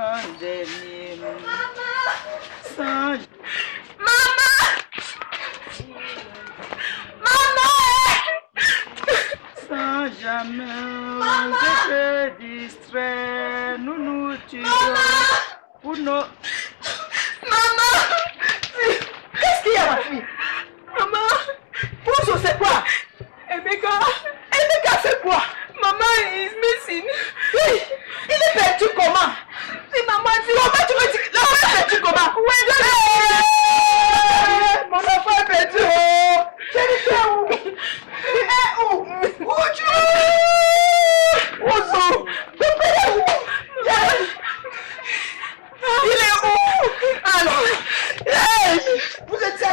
Maman! Sans jamais je te distrais, nous nous tuons pour nos... Maman! Qu'est-ce qu'il y a, ma fille? Maman! Pousse, c'est quoi? Emeka, c'est quoi? quoi? Maman is missing. Oui. Il est perdu comment? Si maman dit, comment tu me dis? L'enfant est perdu comment? Oui, mon enfant est perdu. Chérie, tu es où? Tu es où? Où tu es? Où sont? Ton père est où? Il est où? Alors, vous êtes là.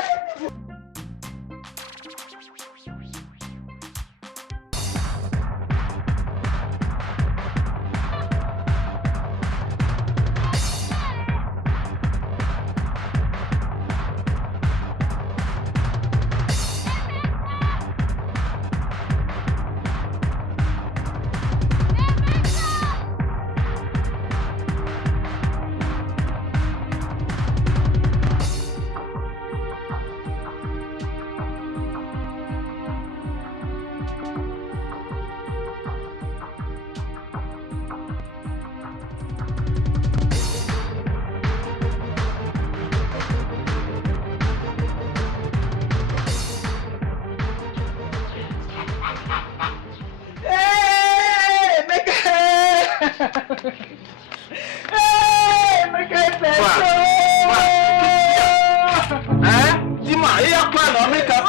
Dis-moi, il y a quoi dans mes cas?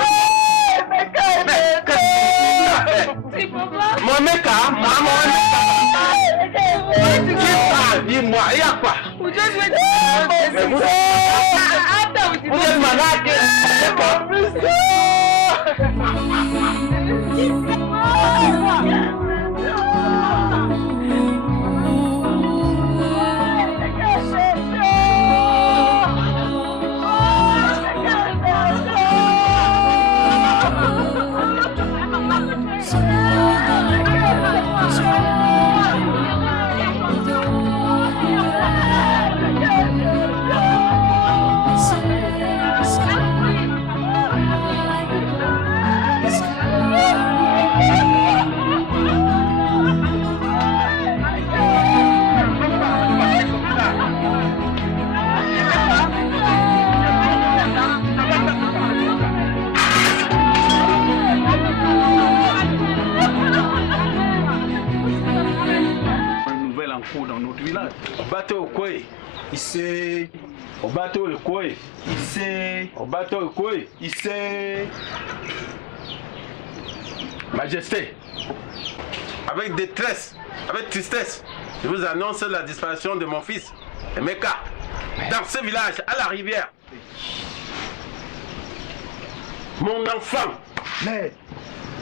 Mon méca, maman, dis-moi, il y a quoi? Vous êtes malade. Dans notre village. Au bateau quoi? Ici, Au bateau le quoi? ici, Au bateau le quoi? ici. Majesté, avec détresse, avec tristesse, je vous annonce la disparition de mon fils, Emeka, dans ce village, à la rivière. Mon enfant. Mais,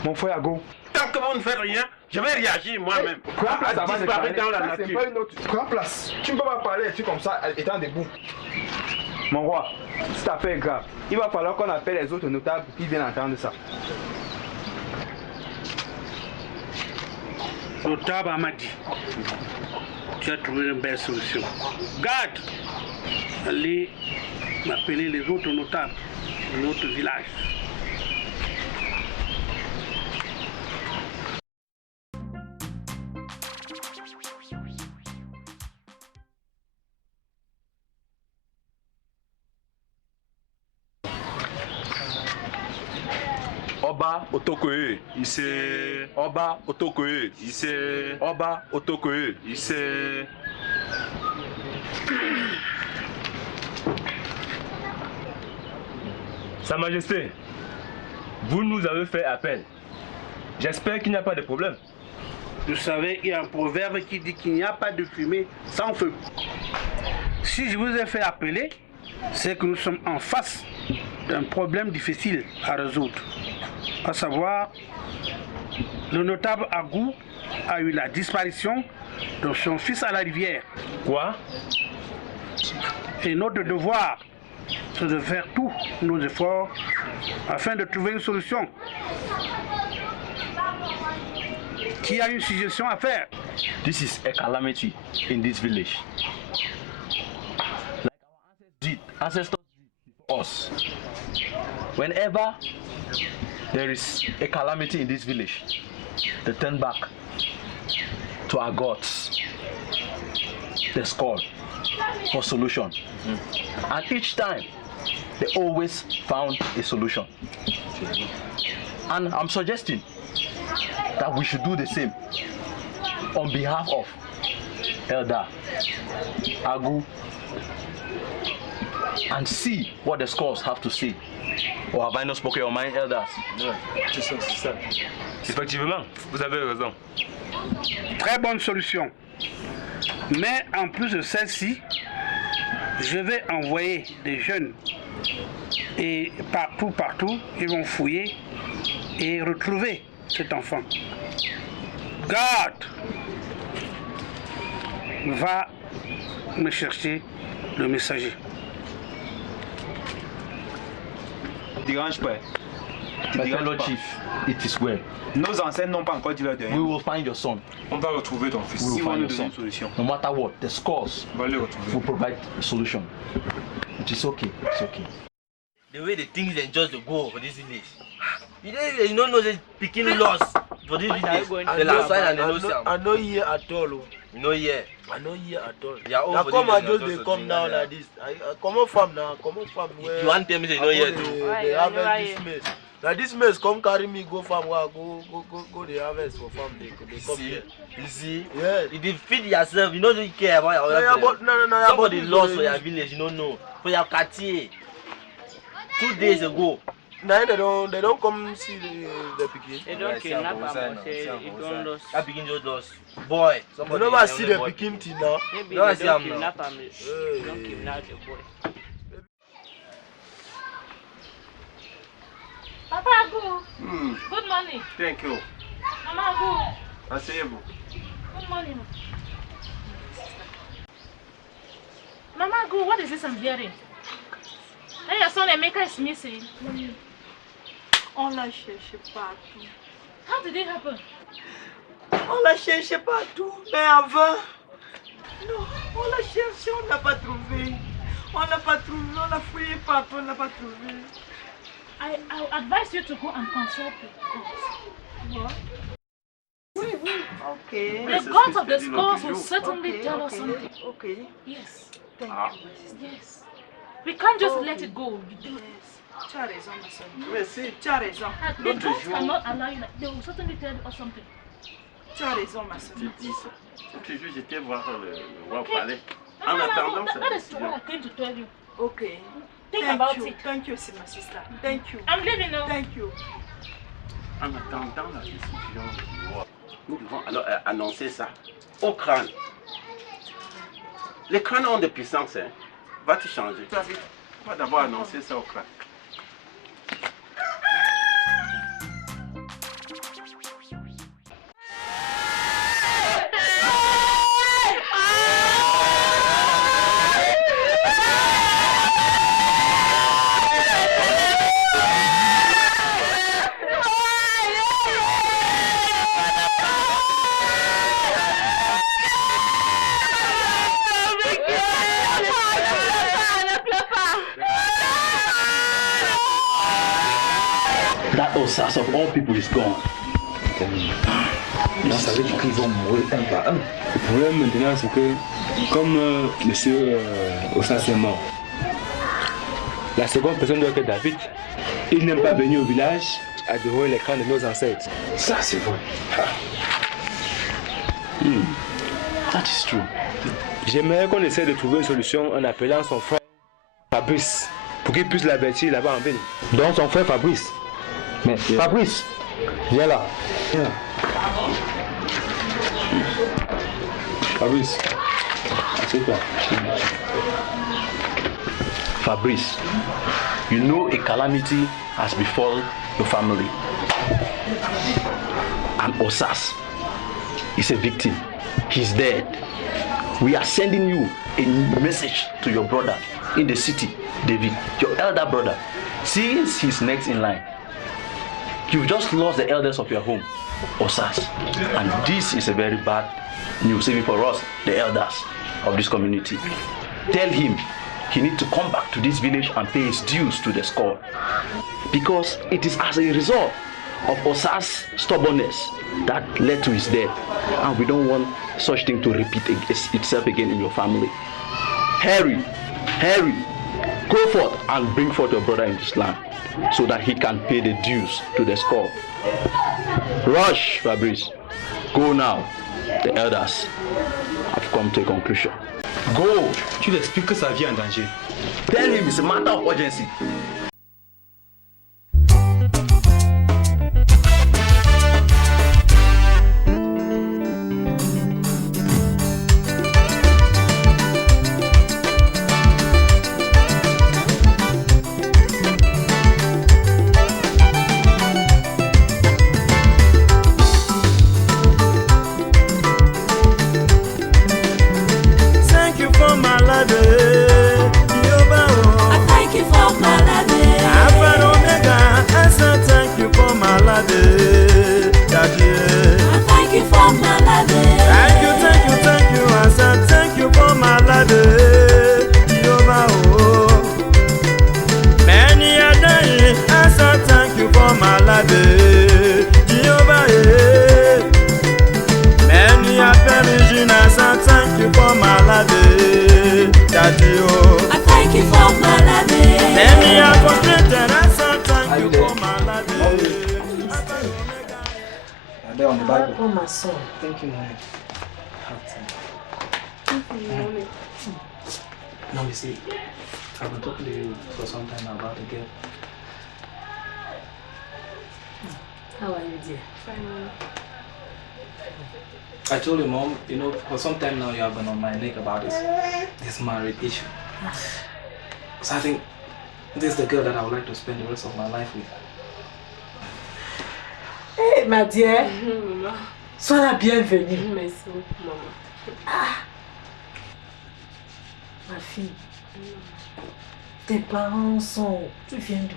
mon frère Ago. Tant que vous ne faites rien, je vais réagir moi-même. À disparaître dans la nature. Prends place. Tu ne peux pas parler des trucs comme ça étant debout. Mon roi, cette affaire est grave. Il va falloir qu'on appelle les autres notables qui viennent entendre ça. Notable Amadi, tu as trouvé une belle solution. Garde, allez m'appeler les autres notables de notre village. Oba Otokoye. Ici, Oba Otokoye. ici, Oba Otokoye. ici. Sa Majesté, vous nous avez fait appel. J'espère qu'il n'y a pas de problème. Vous savez, il y a un proverbe qui dit qu'il n'y a pas de fumée sans feu. Si je vous ai fait appeler, c'est que nous sommes en face d'un problème difficile à résoudre. À savoir, le notable Agou a eu la disparition de son fils à la rivière. Quoi? Et notre devoir, c'est de faire tous nos efforts afin de trouver une solution. Qui a une suggestion à faire? This is a calamity in this village. Like our ancestors did before us. Whenever there is a calamity in this village, they turn back to our gods. They call for solution. And each time, they always found a solution. And I'm suggesting that we should do the same on behalf of Elder Agu and see what the scholars have to say. Or have I not spoken your mind, elders? C'est ça, c'est ça. Effectivement, vous avez raison. Très bonne solution. Mais en plus de celle-ci, je vais envoyer des jeunes et partout, ils vont fouiller et retrouver cet enfant. Garde va me chercher le messager. Ne dérange pas. My fellow chief, it is well. Nos ancêtres n'ont pas encore dit leur dernier. We will find your son. On va retrouver ton fils. We Ils will vont find nous your donner son. une solution. No matter what, the scores On va le retrouver. will provide a solution. It is okay. It's okay. The way the things and just go for this village. You don't know the picking loss for this village. The last side and the no sound. I know here at all. No here. I know here at all. They are all Now for come this and just village, they also come thing now like like this. I come up from now. Come up from where. You want tell me say you know here too? They harvest this maize. Now this maize come carry me go farm where I go the harvest for farm. They come See, here. you see? Yeah. If you feed yourself, you don't care about your Yeah, other but no. somebody but lost for your village, you don't know. For your quartier. 2 days ago. Now they don't come see the pikin. They don't kidnap am or say it don't lost. That begin just lost. Boy, You somebody never see the boy. pikin till now. Maybe No, I they see don't am now. kidnap am. They don't kidnap the boy. Papa Agu, good morning. Thank you. Mama Agu, Asseyez-vous. good morning. Mama Agu, what is this I'm hearing? Hey, your son Emeka is missing. On l'a cherché partout. How did it happen? On l'a cherché partout, mais avant. Non, on l'a cherché, on n'a pas trouvé. On n'a pas trouvé, on a fouillé partout, on n'a pas trouvé. I advise you to go and consult the gods. What? Okay. The gods of the scores will certainly tell us something. Okay. Yes. Thank you, my sister. Yes. We can't just let it go. Yes. Tu as raison, ma soeur. Merci. Tu as raison. The gods cannot allow you. They will certainly tell us something. Tu as raison, ma soeur. Tu dis ça. L'autre jour, j'étais voir le roi au Okay. palais. No, En no, no, attendant, that is c'est what I came to tell you. Okay. Think Thank about you. it. Thank you, my sister. Thank you. I'm leaving now. Thank you. En attendant la décision du roi, nous devons alors annoncer ça au crâne. Les crânes ont de puissance, hein. Va te changer. On va d'abord annoncer ça au crâne. That Osas of all people is gone. Ça veut dire qu'ils vont mourir un par un. Le problème maintenant, c'est que, comme monsieur Osas est mort, la seconde personne doit être David. Il n'est pas venu au village adorer les crânes de nos ancêtres. Ça, c'est vrai. That is true. J'aimerais qu'on essaie de trouver une solution en appelant son frère Fabrice pour qu'il puisse l'avertir là-bas en ville. Donc son frère Fabrice. Mais Fabrice, viens là. Viens. Fabrice, assieds-toi. Fabrice, you know a calamity has befallen your family. And Osas is a victim. He's dead. We are sending you a message to your brother in the city, David, your elder brother. Since he's next in line, you've just lost the elders of your home, Osas. And this is a very bad news even for us, the elders of this community. Tell him he needs to come back to this village and pay his dues to the score. Because it is as a result of Osas' stubbornness that led to his death. And we don't want such thing to repeat itself again in your family. Harry, Go forth and bring forth your brother in this land so that he can pay the dues to the score. Rush, Fabrice. Go now. The elders have come to a conclusion. Go! Tu lui expliques que sa vie est en danger. Tell him it's a matter of urgency. Thank you, Mommy. Now you see, I've been talking to you for some time now about the girl. How are you, dear? Fine. I told you, Mom, you know, for some time now you have been on my neck about this marriage issue. So I think this is the girl that I would like to spend the rest of my life with. Hey, ma dear. Maman. Sois la bienvenue. Merci beaucoup, maman. Ah, ma fille. Tes parents sont... Tu viens d'où?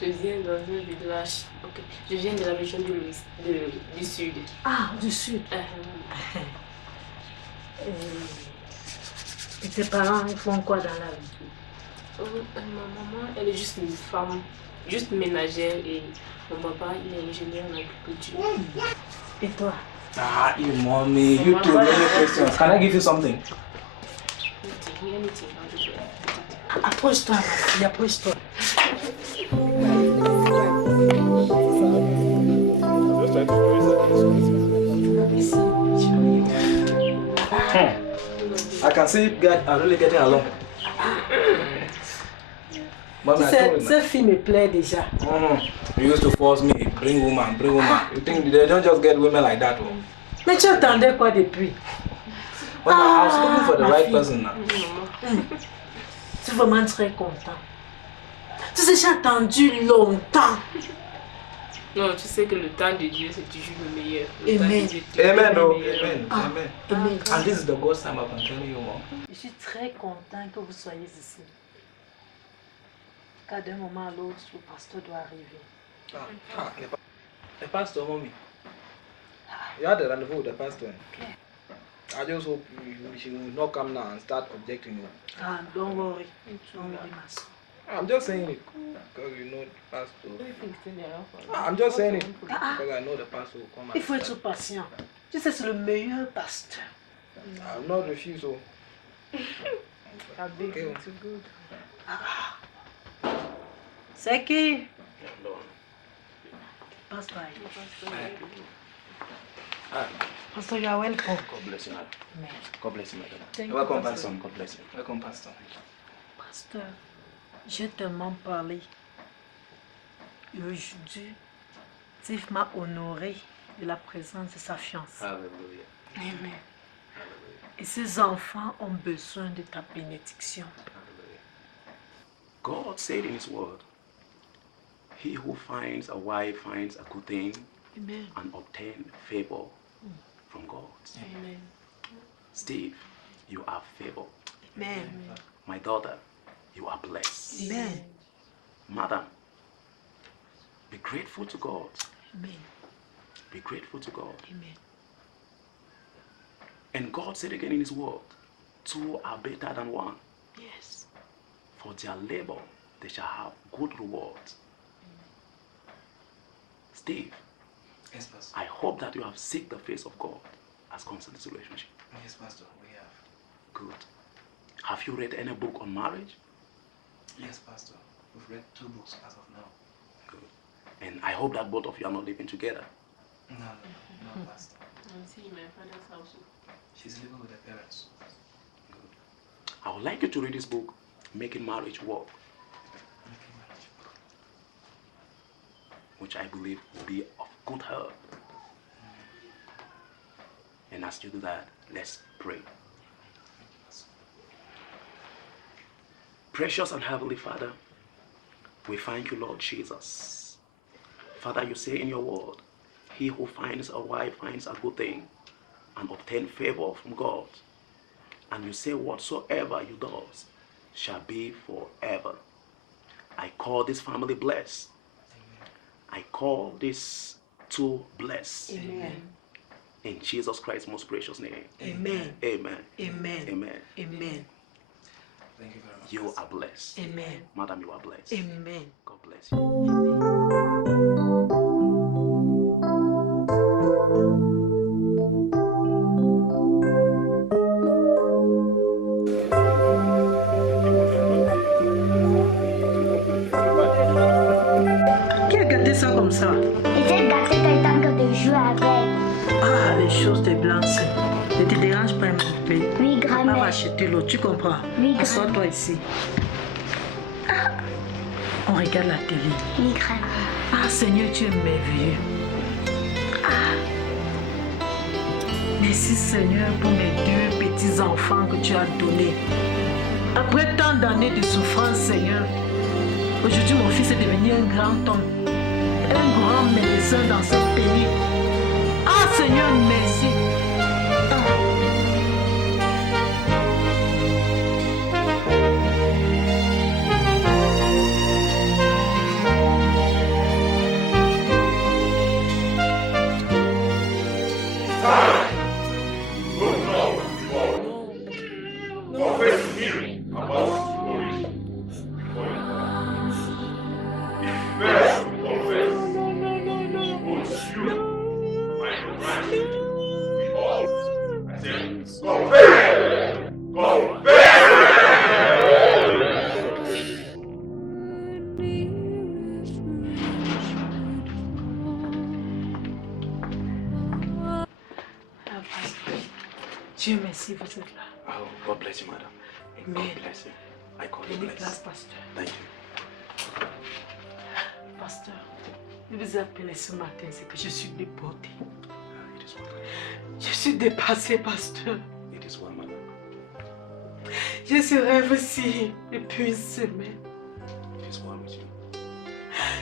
Je viens dans un village. Ok. Je viens de la région du sud. Ah, du sud. Et tes parents ils font quoi dans la vie? Ma maman, elle est juste une femme, juste ménagère, et mon papa, il est ingénieur en agriculture. Et toi? Ah, you mommy, you too many questions. Can I give you something? Anything. Approche-toi, ma fille, approche-toi. I can see you guys are really getting along. Cette fille me plaît déjà. You used to force me, bring woman. You think they don't just get women like that? Mais tu attendais quoi depuis? Well, I was looking for the right person now. Tu es vraiment très content. Tu sais, j'ai attendu longtemps. Non, tu sais que le temps de Dieu, c'est toujours le meilleur. Amen. Amen, oh, amen, amen. Amen. And this is the God's time, I'm telling you, Mom. Je suis très content que vous soyez ici. Car d'un moment à l'autre, le pasteur doit arriver. The pastor, Mommy. You had a rendezvous with the pastor. Okay. I just hope she will not come now and start objecting you. Ah, don't worry. Don't worry, ma soeur. I'm just saying it because you know the pastor. I'm just saying it because I know the pastor will come. Il faut être patient. Tu sais, c'est le meilleur pasteur. I'm not refused, so. Okay. C'est qui? Pastor. Pastor, you are welcome. God bless you, madam. God bless you, madam. Thank you, Welcome, Pastor. pastor. God bless you. Welcome, pastor. Pasteur, j'ai tellement parlé. Et aujourd'hui, Steve m'a honoré de la présence de sa fiancée. Hallelujah. Amen. Et ses enfants ont besoin de ta bénédiction. God said in his word, he who finds a wife finds a good thing Amen. and obtain favor from God. Amen. Steve, you are favored. Amen. My daughter, you are blessed. Amen. Madam, be grateful to God. Amen. Be grateful to God. Amen. And God said again in his word, two are better than one. Yes. For their labor, they shall have good reward. Steve, Yes, pastor. I hope that you have seeked the face of God as concerns this relationship. Yes, pastor. We have. Good. Have you read any book on marriage? Yes, Pastor. We've read 2 books as of now. Good. And I hope that both of you are not living together. No, Pastor. I'm seeing my father's house. She's living with her parents. I would like you to read this book, Making Marriage Work, which I believe will be of good help. And as you do that, let's pray. Precious and Heavenly Father, we thank you, Lord Jesus. Father, you say in your word, he who finds a wife finds a good thing and obtain favor from God. And you say whatsoever you does shall be forever. I call this family blessed. I call this two blessed. Amen. In Jesus Christ's most precious name. Amen. Amen. Amen. Amen. Amen. Thank you very much. You are blessed. Amen. Madam, you are blessed. Amen. God bless you. Qui a gâté ça comme ça? Et cette gâtée t'attend que de jouer avec. Ah, les choses de blanche. Ne te dérange pas, mon père. Oui, grand-mère. Papa va acheter l'eau, tu comprends? Oui, assois-toi ici. Ah, on regarde la télé. Oui, grand-mère. Ah, Seigneur, tu es merveilleux. Ah. Merci, Seigneur, pour mes 2 petits-enfants que tu as donnés. Après tant d'années de souffrance, Seigneur, aujourd'hui, mon fils est devenu un grand homme, un grand médecin dans ce pays. Ah, Seigneur, merci. Dieu merci, vous êtes là. Oh, God bless you, madam. Amen. God bless you. I call you Prenez place, blessed. pasteur. Thank you. Pasteur, je vous ai appelé ce matin, c'est que je suis débordée. It is well. Je suis dépassée, pasteur. It is well, madam. J'ai ce rêve-ci depuis une semaine. It is well with you.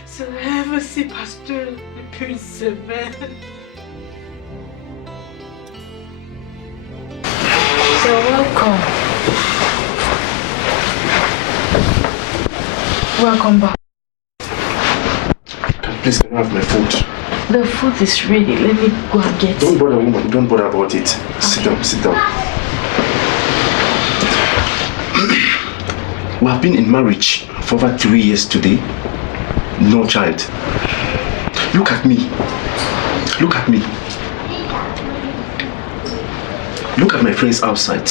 Ce rêve-ci, pasteur, depuis une semaine. So welcome. Welcome back. Please, can I have my food? The food is ready. Let me go and get it. Don't bother, woman. Don't bother about it. Sit down, sit down. We have been in marriage for over 3 years today. No child. Look at me. Look at me. Look at my friends outside.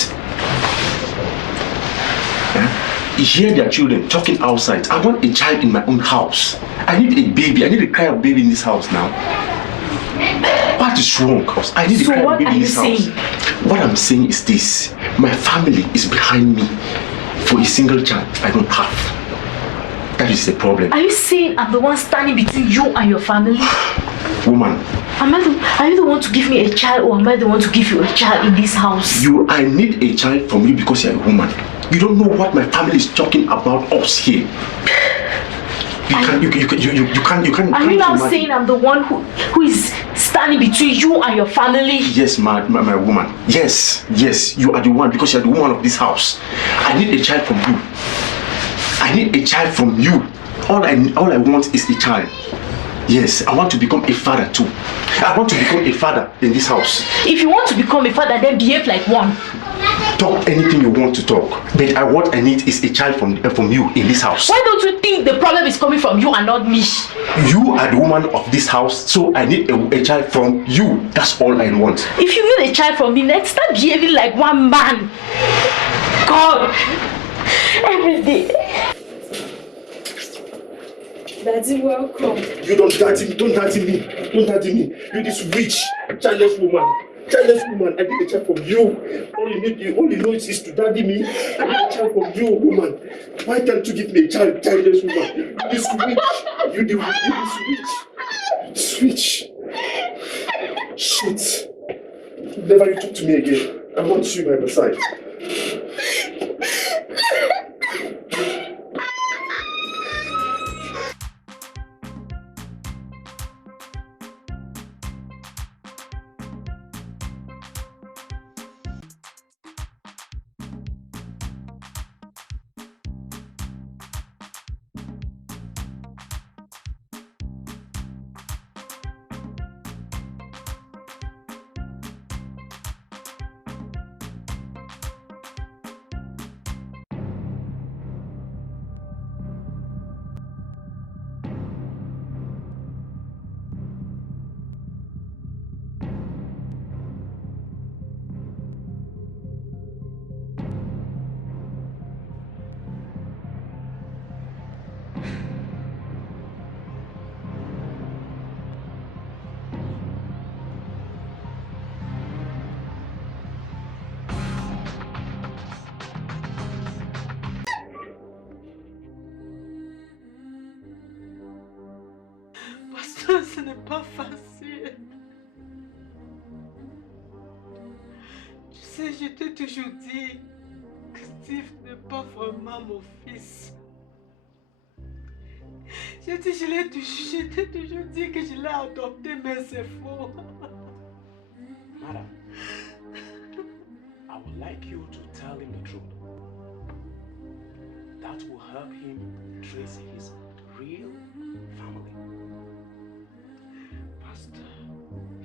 You hear their children talking outside. I want a child in my own house. I need a baby. I need a cry of baby in this house now. What is wrong? I need a cry of baby in this house. What I'm saying is this. My family is behind me for a single child I don't have. That is the problem. Are you saying I'm the one standing between you and your family? Woman. Are you the one to give me a child, or am I the one to give you a child in this house? I need a child from you because you're a woman. You don't know what my family is talking about us here. You can't. Are you now saying I'm the one who is standing between you and your family? Yes, my woman. Yes, you are the one because you're the woman of this house. I need a child from you. I need a child from you. All I want is a child. Yes, I want to become a father too. I want to become a father in this house. If you want to become a father, then behave like one. Talk anything you want to talk, but what I need is a child from you in this house. Why don't you think the problem is coming from you and not me? You are the woman of this house, so I need a child from you. That's all I want. If you need a child from me, then start behaving like one man. God! Every day. Daddy, welcome. You don't daddy me. Don't daddy me. Don't daddy me. You this rich, childless woman. Childless woman. I get a child from you. All you know is to daddy me. I get a child from you, woman. Why can't you give me a childless woman? You this rich. You this rich. Shit. Never you talk to me again. I want you by my side. Ce n'est pas facile. Tu sais, je t'ai toujours dit que Steve n'est pas vraiment mon fils. Je t'ai toujours dit que je l'ai adopté, mais c'est faux. Madam, I would like you to tell him the truth. That will help him trace his real family.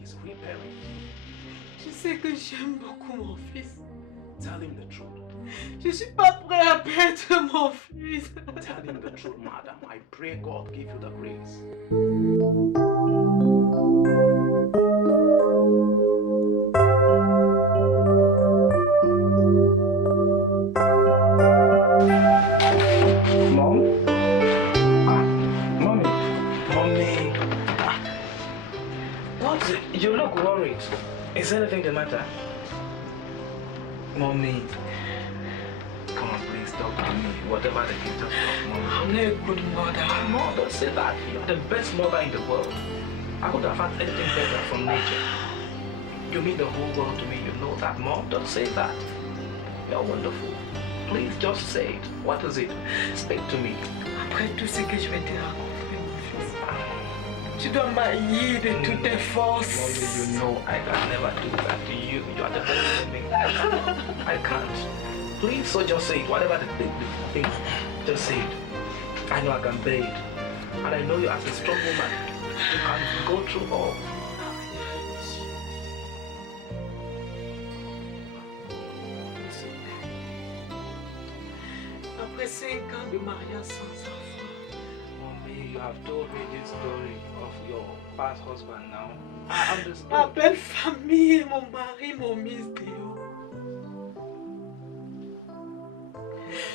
His real parent. Je sais que j'aime beaucoup mon fils. Tell him the truth. Je suis pas prêt à perdre mon fils. Tell him the truth, madam. I pray God give you the grace. You look worried. Is anything the matter? Mommy, come on, please talk to me. Whatever the kids talk, Mommy. I'm not a good mother. No, don't say that. You're the best mother in the world. I could have had anything better from nature. You mean the whole world to me, you know that, Mom. Don't say that. You're wonderful. Please just say it. What is it? Speak to me. Après tout ce que je vais te raconter, mon fils, tu dois m'haïr de toutes tes forces. Mommy, you know I can never do that to you. You are the best thing. I can't. Please, so just say it. Whatever the thing, just say it. I know I can bear it. And I know you as a strong woman. You can go through all. Après 5 ans de mariage sans enfant. Mommy, you have told me this story of your past husband now. I understand. Ma belle famille, mon mari m'ont mise dehors.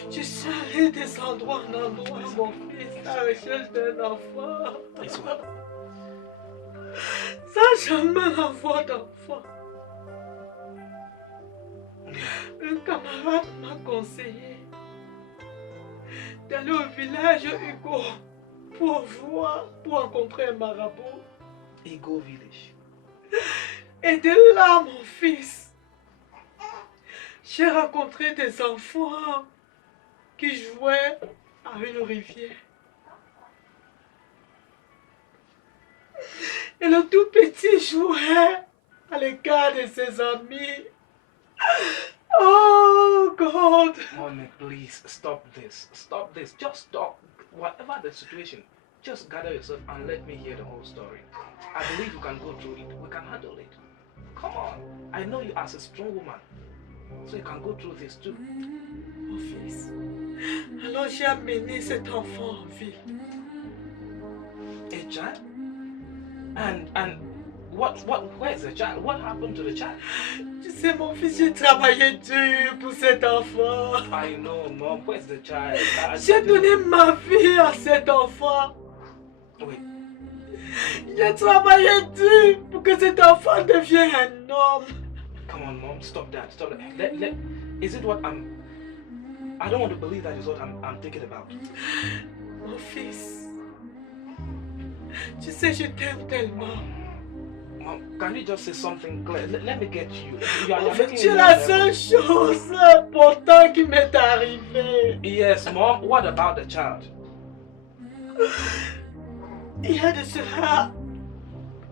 Je suis allée des endroits en endroit, mon fils, à la recherche d'un enfant. Sans jamais avoir d'enfant. Un camarade m'a conseillé d'aller au village Hugo pour rencontrer un marabout. Ego Village. Et de là, mon fils, j'ai rencontré des enfants qui jouaient à une rivière. Et le tout petit jouait à l'écart de ses amis. Oh God! Mommy, please stop this. Stop this. Just stop. Whatever the situation, just gather yourself and let me hear the whole story. I believe you can go through it. We can handle it. Come on. I know you as a strong woman, so you can go through this too. Mon fils, alors j'ai amené cet enfant en ville. A child? And Where's the child? What happened to the child? Tu sais, mon fils, j'ai travaillé dur pour cet enfant. I know, Mom. Where's the child? J'ai donné ma vie à cet enfant. Wait. J'ai travaillé dur pour que cet enfant devienne un homme. Come on, Mom. Stop that. Stop that. Is it what I'm... I don't want to believe that is what I'm thinking about. Mon fils, tu sais, je t'aime tellement. Mom, can you just say something clear? Let me get you. En fait, c'est la seule chose importante qui m'est arrivée. Yes, Mom. What about the child? Il y a de cela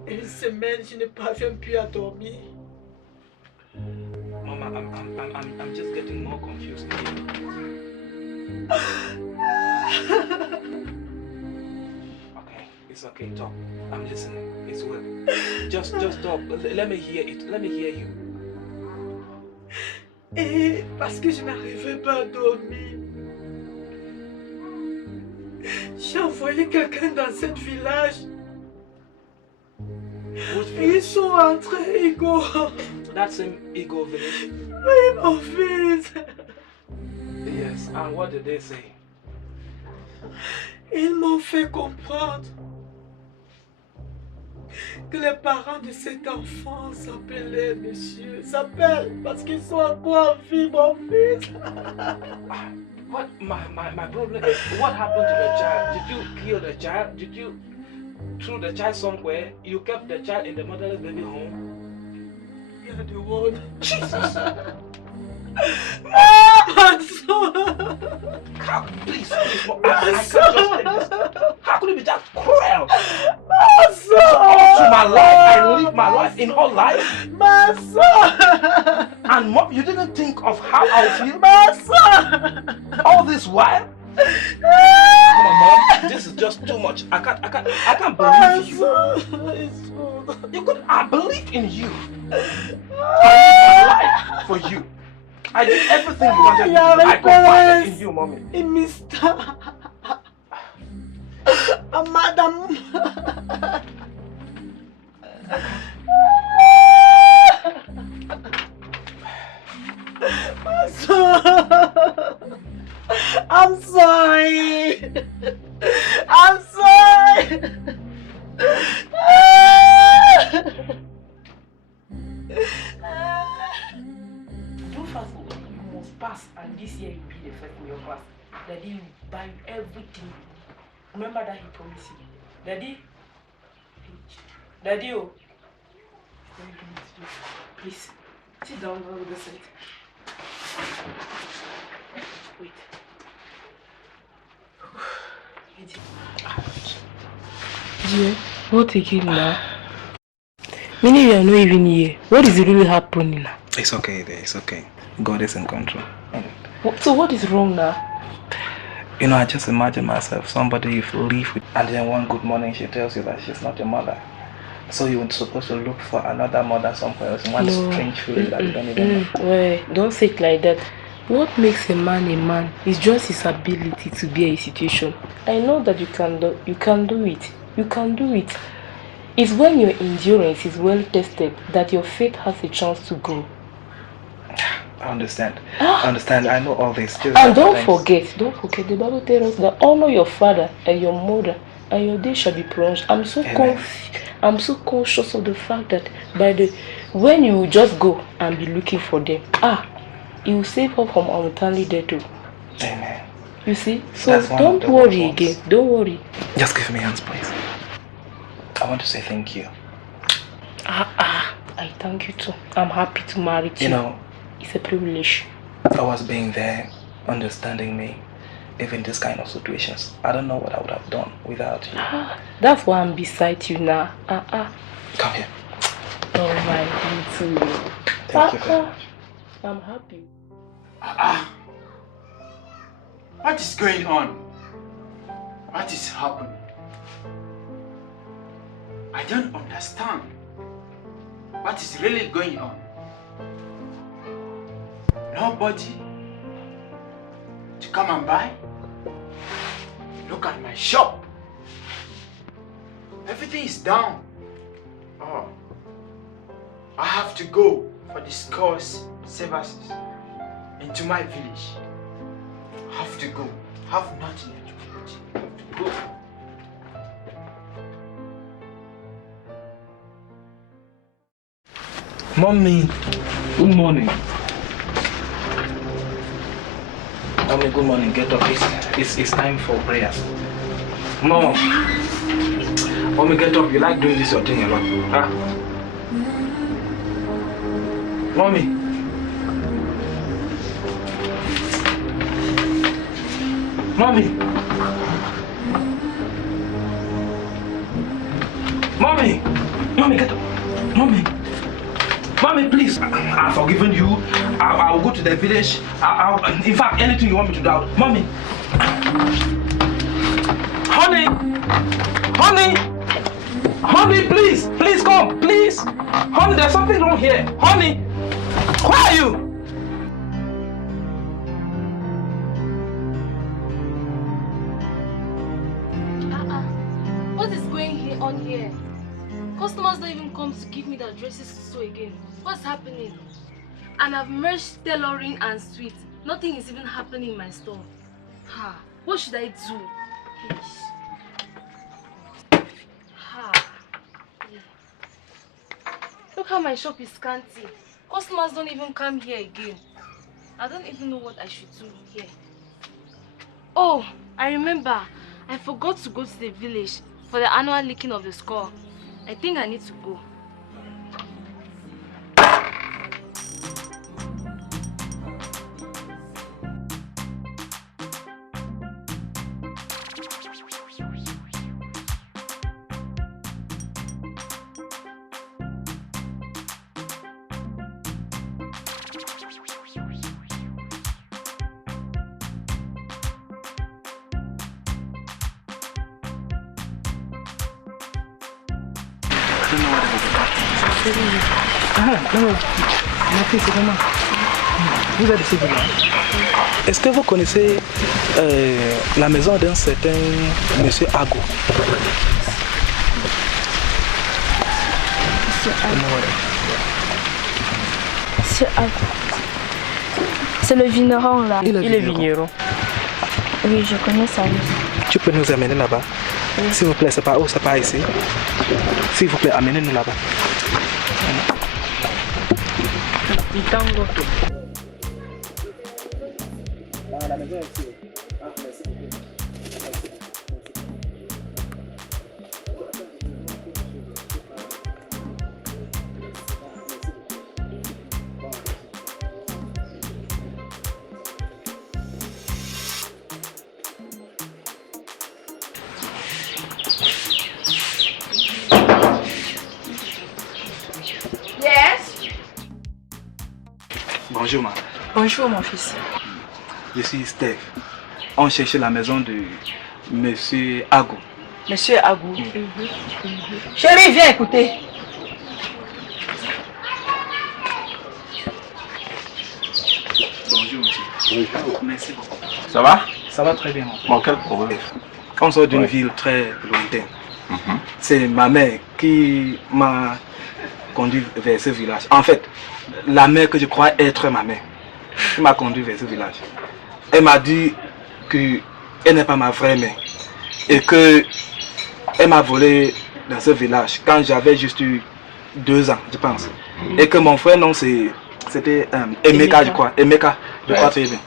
une semaine, je ne parviens plus à dormir. Mama, I'm just getting more confused. Okay, it's okay. Talk. I'm listening. It's well. Just talk. Let me hear it. Let me hear you. Et parce que je n'arrivais pas à dormir, j'ai envoyé quelqu'un dans ce village. Ils sont entrés, Igor. That same Igor village? Oui, mon fils. Yes, and what did they say? Ils m'ont fait comprendre que les parents de cet enfant s'appellent parce qu'ils sont encore en vie, mon fils. What my problem is, what happened to the child? Did you kill the child? Did you throw the child somewhere? You kept the child in the motherless baby home? You're the one. Jesus! My son! Please, Mom, I can't just take this. How could you be that cruel? My son! All through my life, I live my life in all life. My son! And Mom, you didn't think of how I feel? My son! All this while? Come on, Mom. This is just too much. I can't believe you. I believed in you. I lived my life for you. I did everything you wanted me to do. I confided in you, Mommy. Mr. Madam. I'm sorry. I'm sorry. Do fast, you must pass, and this year you'll be the first in your class. Daddy will buy you everything. Remember that he promised you. Daddy, oh. Please, sit down on the side. Wait. Dear, what again now? Meaning you are not even here. What is really happening now? It's okay there, it's okay. God is in control. So what is wrong now? You know, I just imagine myself, somebody you live with, and then one good morning she tells you that she's not your mother. So you're supposed to look for another mother somewhere else, one strange feeling that you don't even know. Wait, don't say it like that. What makes a man is just his ability to bear a situation. I know that you can do it. You can do it. It's when your endurance is well tested that your faith has a chance to grow. I understand. I know all this. Just And don't forget, the Bible tells us that honor your father and your mother, and your day shall be prolonged. I'm so conscious of the fact that when you just go and be looking for them, it will save her from untimely death too. Amen. You see? So don't worry again. Don't worry. Just give me hands, please. I want to say thank you. I thank you too. I'm happy to marry you. You know, it's a privilege. I was being there, understanding me, even this kind of situations. I don't know what I would have done without you. That's why I'm beside you now. Come here. Oh my beauty. Thank you very much. I'm happy. What is going on? What is happening? I don't understand. What is really going on? Nobody to come and buy? Look at my shop. Everything is down. Oh. I have to go for the scores services into my village. I have to go. I have nothing to do. I have to go. Mommy, good morning. Mommy, good morning. Get up. It's time for prayer. Mom. Mommy, get up. You like doing this your thing a lot. Huh? Mommy. Mommy. Mommy. Mommy, get up. Mommy. Mommy, please. I've forgiven you. I will go to the village. In fact, anything you want me to do. Mommy. Honey. Honey. Honey, please. Please come. Please. Honey, there's something wrong here. Honey. Where are you? What is going on here? Customers don't even come to give me the addresses to sew again. What's happening? And I've merged tailoring and sweet. Nothing is even happening in my store. What should I do? Look how my shop is scanty. Customers don't even come here again. I don't even know what I should do here. Oh, I remember. I forgot to go to the village for the annual licking of the score. I think I need to go. Non, ma fille, c'est vraiment. Vous êtes ici vraiment. Est-ce que vous connaissez la maison d'un certain monsieur Ago? Monsieur Ago. C'est le vigneron là. Il est vigneron. Oui, je connais ça. Tu peux nous amener là-bas? Oui. S'il vous plaît, c'est pas où, c'est pas ici. S'il vous plaît, amenez-nous là-bas. La maison est ici. Merci. Yes. Bonjour, maman. Bonjour, mon fils. Je suis Steve. On cherchait la maison de monsieur Ago. Monsieur Ago. Chérie, viens écouter. Bonjour, monsieur. Bonjour. Merci beaucoup. Ça va? Ça va très bien, mon frère. Bon, quel problème? On sort d'une ville très lointaine. C'est ma mère qui m'a conduit vers ce village. En fait, la mère que je crois être ma mère, qui m'a conduit vers ce village. Elle m'a dit qu'elle n'est pas ma vraie mère et qu'elle m'a volé dans ce village quand j'avais juste eu 2 ans, je pense. Et que mon frère, non, c'était Emeka, je crois. Emeka, je crois très bien.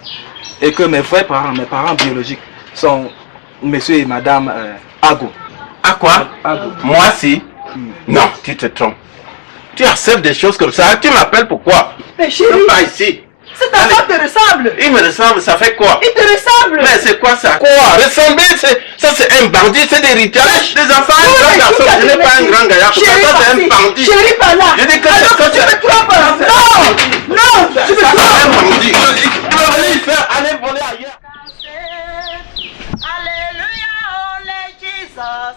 Et que mes vrais parents, mes parents biologiques, sont monsieur et madame Ago. À quoi? Ago. Moi, si? Non, tu te trompes. Tu acceptes des choses comme ça. Tu m'appelles pourquoi? Mais chérie, pas ici. Cet enfant te ressemble. Il me ressemble, ça fait quoi? Il te ressemble. Mais c'est quoi ça? Quoi? Ressembler, ça c'est un bandit, c'est des rituels. Des enfants, un grand garçon, je n'ai pas un grand gaillard. Ça c'est un bandit. Chérie, par là. Je dis que alors que tu me trompes. Non, non, tu me trompes. C'est un bandit. Allez faire, allez voler ailleurs.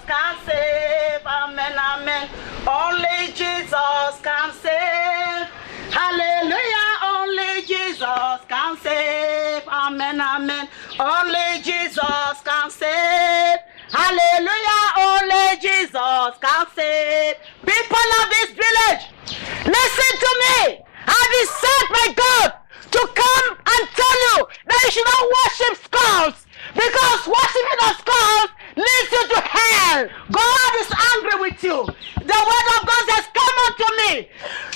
Can save, amen, amen. Only Jesus can save. Hallelujah, only Jesus can save, amen, amen. Only Jesus can save. Hallelujah, only Jesus can save. People of this village, listen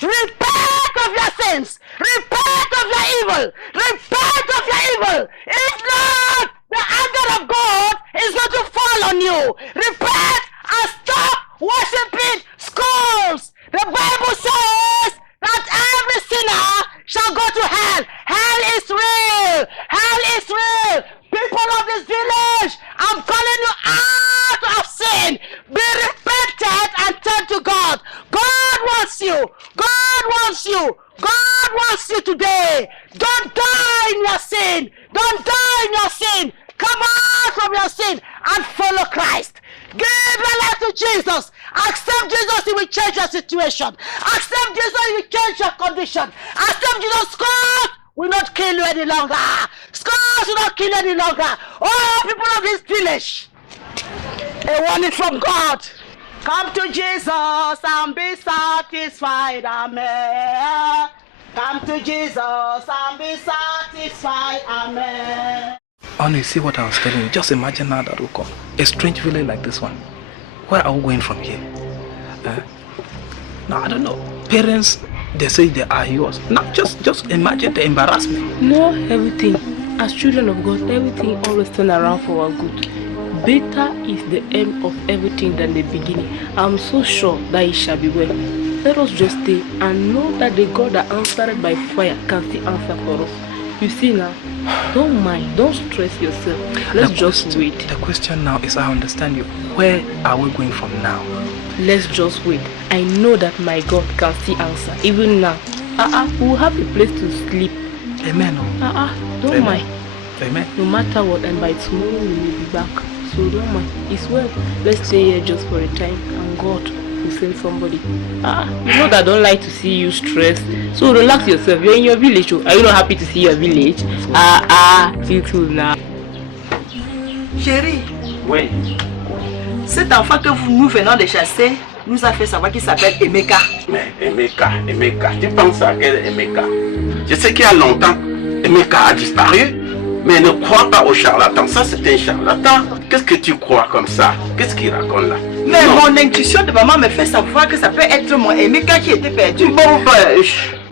Repent of your sins. Repent of your evil. Repent of your evil. If not, the anger of God is going to fall on you. Repent and stop worshiping schools. The Bible says that every sinner shall go to hell. Hell is real. Hell is real. People of this village, I'm calling you out of sin. Be repentant and turn to God. God wants you. God wants you. God wants you today. Don't die in your sin. Don't die in your sin. Come out from your sin and follow Christ. Give your life to Jesus. Accept Jesus, he will change your situation. Accept Jesus, he will change your condition. Accept Jesus, God will not kill you any longer. Scars will not kill you any longer. Oh, people of this village, a warning from God. Come to Jesus and be satisfied. Amen. Come to Jesus and be satisfied. Amen. Oh, you see what I was telling you? Just imagine now that we come. A strange village like this one. Where are we going from here? Now, I don't know. Parents, they say they are yours. Now, just imagine the embarrassment. No, everything. As children of God, everything always turn around for our good. Better is the end of everything than the beginning. I'm so sure that it shall be well. Let us just stay and know that the God that answered by fire can still answer for us. You see now, don't mind, don't stress yourself. Let's just wait. The question now is, I understand you. Where are we going from now? Let's just wait. I know that my God can still answer. Even now, we'll have a place to sleep. Amen. Don't Amen. mind. Amen. No matter what, and by tomorrow we will be back. So don't mind. It's well. Let's stay here just for a time, and God will send somebody. You know that I don't like to see you stressed. So relax yourself. You're in your village. Are you not happy to see your village? See too now. Chérie. Oui. Cet enfant que nous venons de chasser nous a fait savoir qu'il s'appelle Emeka. Mais Emeka. Tu penses à quel Emeka? Je sais qu'il y a longtemps, Emeka a disparu, mais ne crois pas au charlatan. Ça, c'est un charlatan. Qu'est-ce que tu crois comme ça? Qu'est-ce qu'il raconte là? Mais mon intuition de maman me fait savoir que ça peut être mon Emeka qui était perdu. Bon,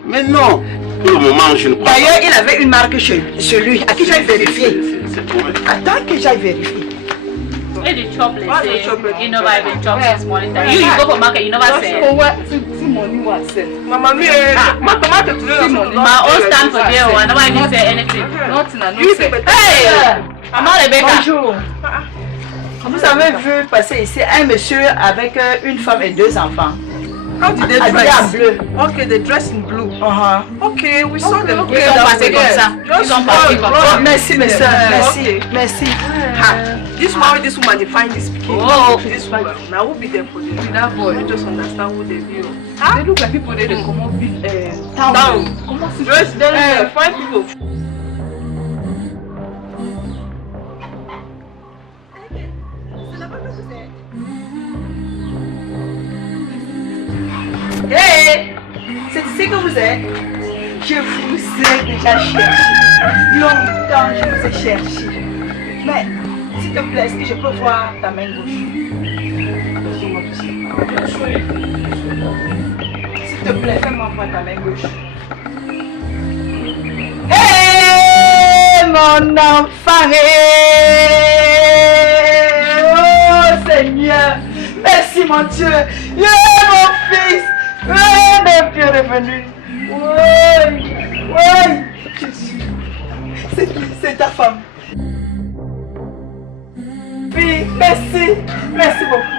mais non. Pour le moment, je ne crois pas. D'ailleurs, il avait une marque chez lui. À qui j'aille vérifier? Attends que j'aille vérifier. Where the chocolate? You know I've been chocolate this morning. You go for market, you never say. Mama, my own stand for there, I never even say anything. Hey, Maman Rebecca. Bonjour. Vous avez vu passer ici un monsieur avec une femme et deux enfants. How did they dress? Bleu. Okay, they dress in blue. Okay, we saw them. Okay, ils ont passé comme ça. Ils ont passé comme ça. Merci, mes soeurs. Merci. Merci. This man with this woman, they find this pikin. Oh, this woman. Now who be them for them? That boy. You just understand who they be. They look like people they come up town. Comment c'est? Dress them. Find people. Hey, c'est ici que vous êtes? Je vous ai déjà cherché. Longtemps je vous ai cherché. Mais, s'il te plaît, est-ce que je peux voir ta main gauche? S'il te plaît, fais-moi voir ta main gauche. Hey, mon enfant! Oh, Seigneur! Merci, mon Dieu! Mon fils! Mon Dieu est revenu! Oui! C'est ta femme! Oui, merci! Merci beaucoup!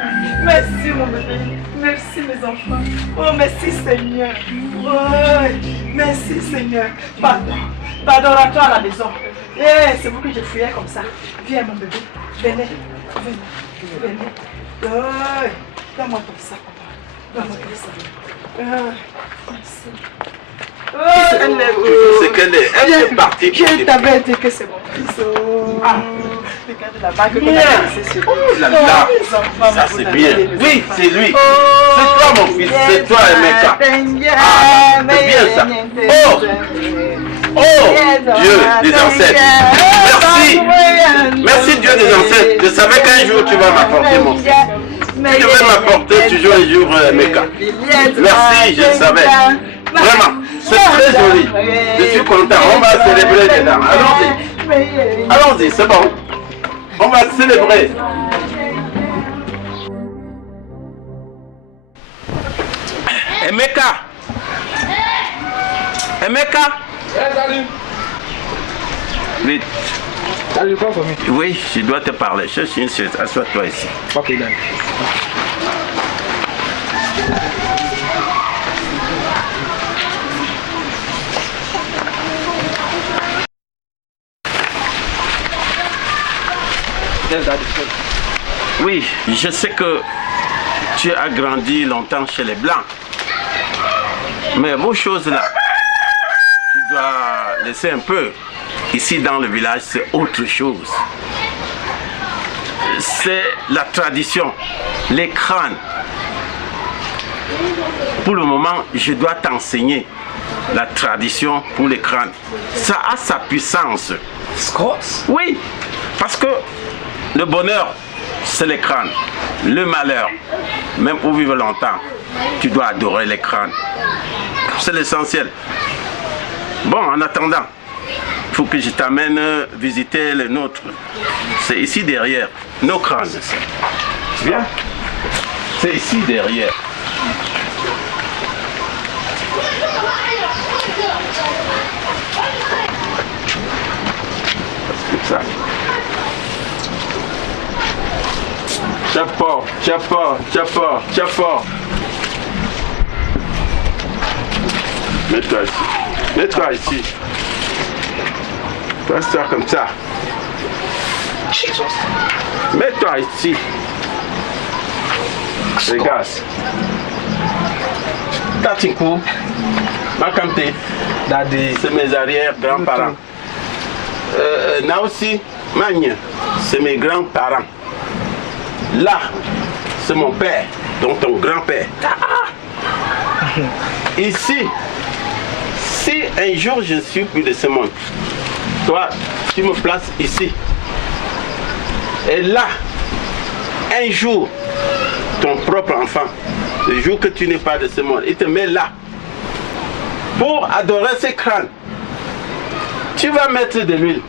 Merci, mon bébé! Merci, mes enfants! Oh, merci, Seigneur! Oui! Merci, Seigneur! Pardon! Pardonne-toi à la maison! C'est vous que je fouillais comme ça! Viens, mon bébé! Venez! Venez! Oui! Donne-moi comme ça, papa! Donne-moi comme ça! Merci! C'est qu'elle est partie. Je t'avais dit que c'est mon fils. Regardez la bague qu'on a laissée sur lui. Oh là là, ça c'est bien. Oui, c'est lui. C'est toi mon fils, c'est toi Emeka. C'est bien ça. Oh, Dieu des ancêtres. Merci. Merci Dieu des ancêtres. Je savais qu'un jour tu vas m'apporter mon fils. Tu devais m'apporter toujours les jours, Meka. Merci, je savais. Vraiment, c'est très joli. Je suis content. On va célébrer dedans. Allons-y. Allons-y, c'est bon. On va célébrer. Emeka. Emeka. Vite. Oui, je dois te parler. Je suis une chaise. Assois-toi ici. Ok, Dan. Oui, je sais que tu as grandi longtemps chez les Blancs. Mais vos choses là, tu dois laisser un peu. Ici dans le village, c'est autre chose. C'est la tradition, les crânes. Pour le moment, je dois t'enseigner la tradition pour les crânes. Ça a sa puissance. Oui, parce que le bonheur, c'est les crânes. Le malheur, même pour vivre longtemps, tu dois adorer les crânes. C'est l'essentiel. Bon, en attendant, il faut que je t'amène visiter les nôtres. C'est ici derrière, nos crânes. Viens. C'est ici derrière. Ça. Tiens fort, tiens fort, tiens fort, tiens fort. Mets-toi ici. Mets-toi ici. Passe-toi comme ça. Mets-toi ici. Regarde. Tatikou, Makamte, c'est mes arrière-grands-parents. Naosi, Magne, c'est mes grands-parents. Là, c'est mon père, donc ton grand-père. Ici, si un jour je ne suis plus de ce monde, toi, tu me places ici. Et là, un jour, ton propre enfant, le jour que tu n'es pas de ce monde, il te met là pour adorer ces crânes. Tu vas mettre de l'huile.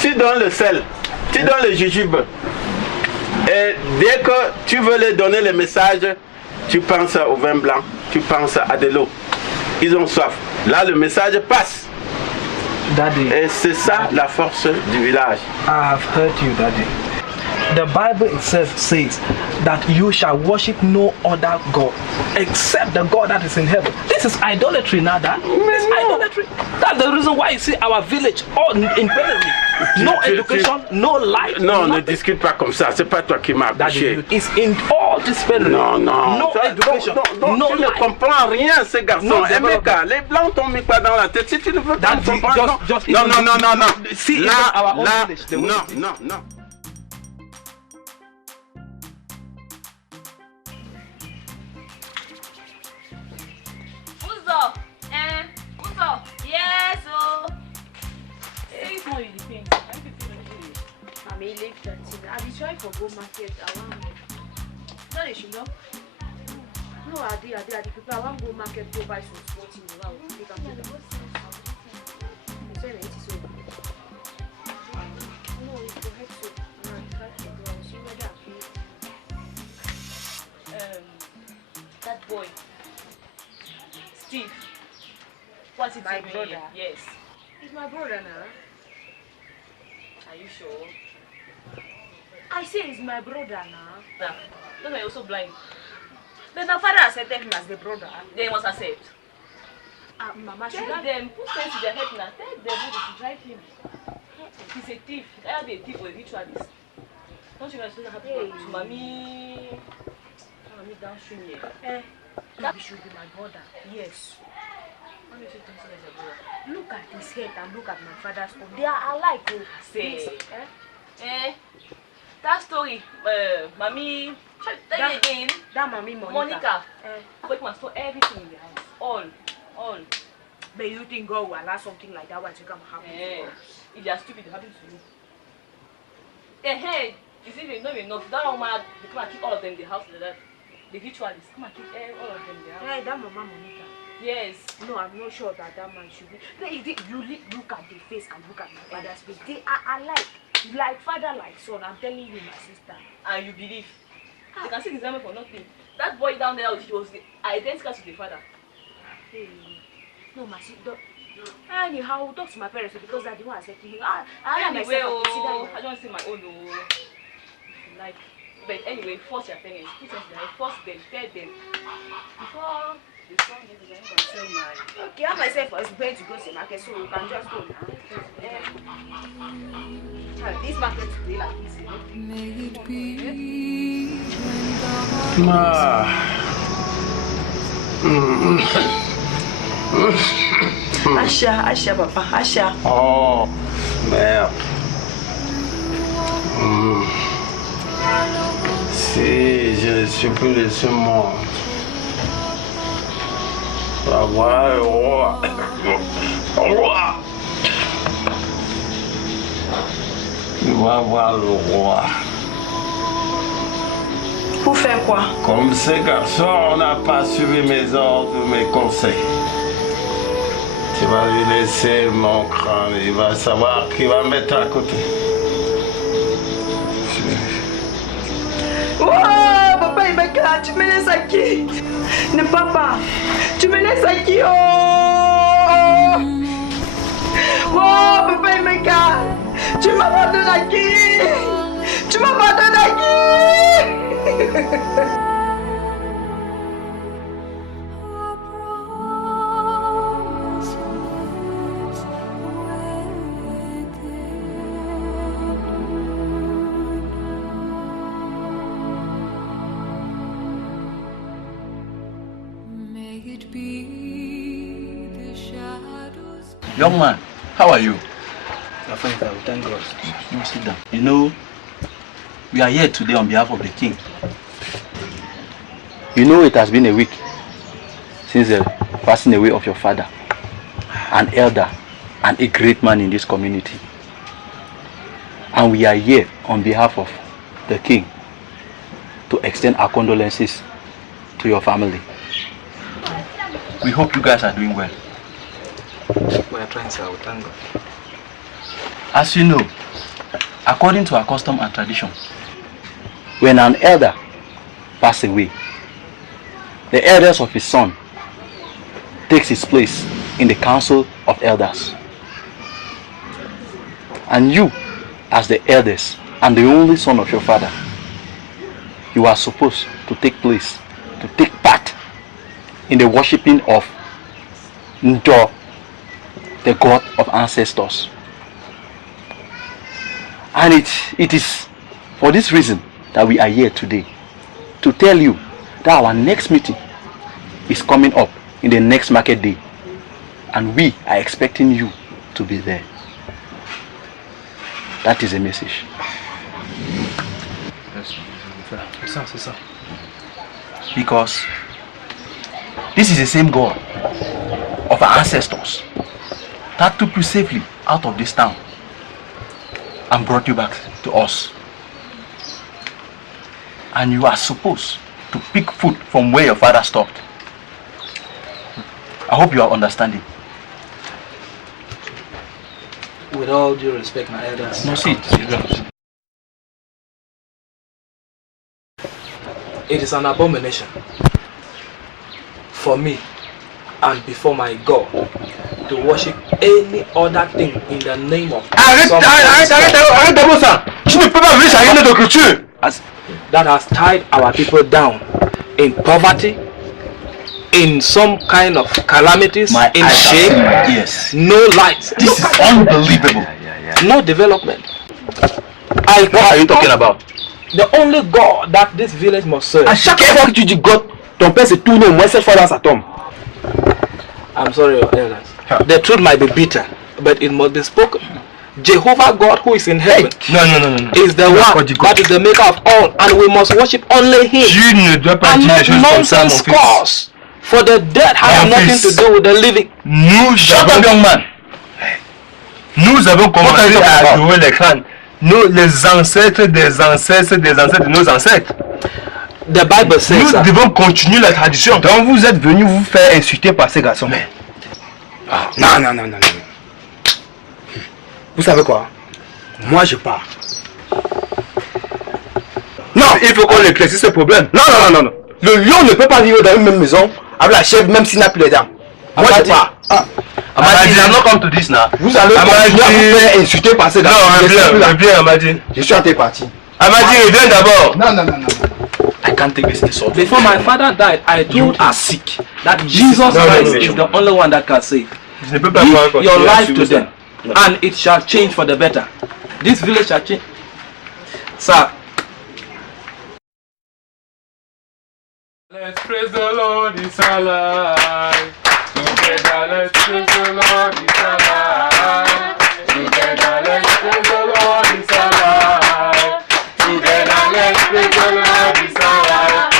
Tu donnes le sel, tu donnes le jujube. Et dès que tu veux leur donner le message, tu penses au vin blanc, tu penses à de l'eau. Ils ont soif. Là, le message passe. Daddy. Et c'est ça la force du village. I have heard you, Daddy. The Bible itself says that you shall worship no other God except the God that is in heaven. This is idolatry now, Dad. This is idolatry. That's the reason why you see our village all in penury. No education, no light. Non, ne discute pas comme ça. C'est pas toi qui m'as accouché. It's in all this penury. Non, non. No education. No, tu ne comprends rien, ces garçons. Emeka, les blancs t'ont mis pas dans la tête. Si tu ne veux pas comprendre, non, non, non, non, non. See, là, non, non. Yes, oh. Hey, it's not really pain. I'm a late 13. I'll be trying for go market. I want. No, they should know. No, I did. People, I want go market go buy some sporting. Wow, they can do that. It's very easy. No, it's for head soap. See whether that boy, Steve. What's it my brother? Here? Yes. He's my brother now. Are you sure? I say he's my brother now. Those are also blind. But the father accepted him as the brother. They must accept. Mama, tell them, put sense to their head now. Tell them how to drive him. He's a thief. I have a thief or a ritualist. Don't you guys know how to go to mommy? Mommy downstream here. That should be my brother. Yes. Look at his head and look at my father's own. They are alike. Say, that story, mommy. Again. That mommy Monica. But must store everything in the house. All. But you think God will allow something like that when you come happen? If you are stupid, it happens to you. Hey, Is it not enough? That woman, they come and keep all of them in the house like that. The ritualists come and keep all of them in the house. Hey, that Mama Monica. Yes. No, I'm not sure that man should be. You look at the face and look at my father's face. They are alike. Like father, like son. I'm telling you, my sister. And you believe? They can see the example for nothing. That boy down there, she was identical to the father. Hey. No, my sister. Anyhow, talk to my parents because they're the ones accepting him. Anyway, I don't see my own. Like, but anyway, force your parents. Force them, tell them. Before the son is going to concern my. Okay, I myself was going to go to market, so we can just go now. This market today like this, you know. May it be. Asha, papa, Asha. Oh, merde. Si je ne suis plus de ce monde, on va voir le roi. Tu vas voir le roi. Pour faire quoi? Comme ce garçon n'a pas suivi mes ordres, mes conseils. Tu vas lui laisser mon crâne, il va savoir qu'il va mettre à côté. Oh, papa Emeka, tu me laisses à qui? Ne papa, tu me laisses à qui? Oh, papa Emeka, tu m'abandonnes à qui? Tu m'abandonnes à qui? Young man, how are you? I'm fine, thank God. You sit down. You know, we are here today on behalf of the king. You know it has been a week since the passing away of your father, an elder and a great man in this community. And we are here on behalf of the king to extend our condolences to your family. We hope you guys are doing well. We are trying, sir. Thank God. As you know, according to our custom and tradition, when an elder passes away, the elders of his son takes his place in the council of elders. And you, as the elders and the only son of your father, you are supposed to take part in the worshipping of Ndo, the god of ancestors. And it is for this reason that we are here today, to tell you that our next meeting is coming up in the next market day, and we are expecting you to be there. That is a message. Yes. Because this is the same God of our ancestors that took you safely out of this town and brought you back to us. And you are supposed to pick food from where your father stopped. I hope you are understanding. With all due respect, my elders. No, sit. It is an abomination for me and before my God to worship any other thing in the name of Arrête d'abord ça. Tu ne peux pas venir changer notre culture. That has tied our people down in poverty, in some kind of calamities, in shame. Yes. No light. This is unbelievable. No development. What are you talking about? The only God that this village must serve. À chaque fois que tu dis God, ton père se tourne au moins cette fois dans sa tombe. I'm sorry, your elders. The truth might be bitter, but it must be spoken. Jehovah God who is in heaven is the one that is the maker of all, and we must worship only him. Tu ne dois pas dire des choses comme ça, mon fils. Cause for the dead have nothing to do with the living. Nous avons commencé à adorer les crânes. Nous, les ancêtres des ancêtres des ancêtres de nos ancêtres. The Bible says nous devons continuer la tradition. Donc vous êtes venus vous faire insulter par ces garçons. Mais... Non. Vous savez quoi? Moi je pars. Non, il faut qu'on éclaircisse ce problème. Non. Le lion ne peut pas vivre dans une même maison avec la chèvre même s'il n'a plus les dents. Moi je pars. Amadi, I'm not come to this now. Vous allez continuer à vous faire insulter par ces garçons. Non, reviens, Amadi. Je suis en tes parties. Amadi, reviens d'abord. Non. I can't take this insult. Before my father died, I told us sick that Jesus Christ is the only one that can save. Je ne peux pas Give your life to them, and it shall change for the better. This village shall change. Sir. Let's praise the Lord, He's alive. Together, let's praise the Lord, He's alive. Together, let's praise the Lord, He's alive. Together, let's praise the Lord, He's alive.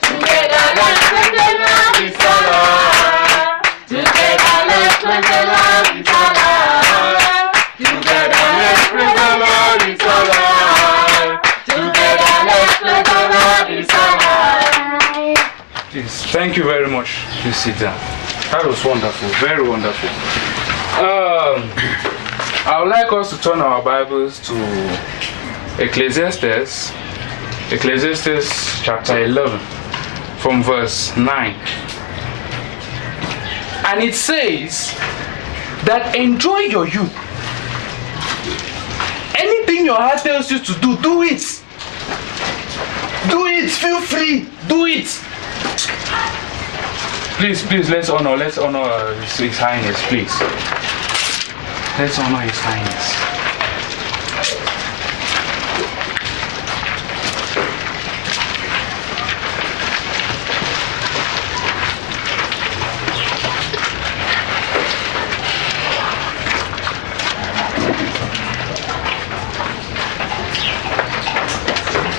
Together, let's praise the Lord, He's alive. Together, let's praise the Lord, He's alive. Together, let's praise the Lord, He's alive. Together, let's praise the Lord, He's alive. Please, thank you very much. Please sit down. That was wonderful, very wonderful. I would like us to turn our Bibles to Ecclesiastes chapter 11, from verse 9. And it says that enjoy your youth. Anything your heart tells you to do, do it. Do it, feel free, do it. Please, let's honor His Highness, please. Let's honor His Highness.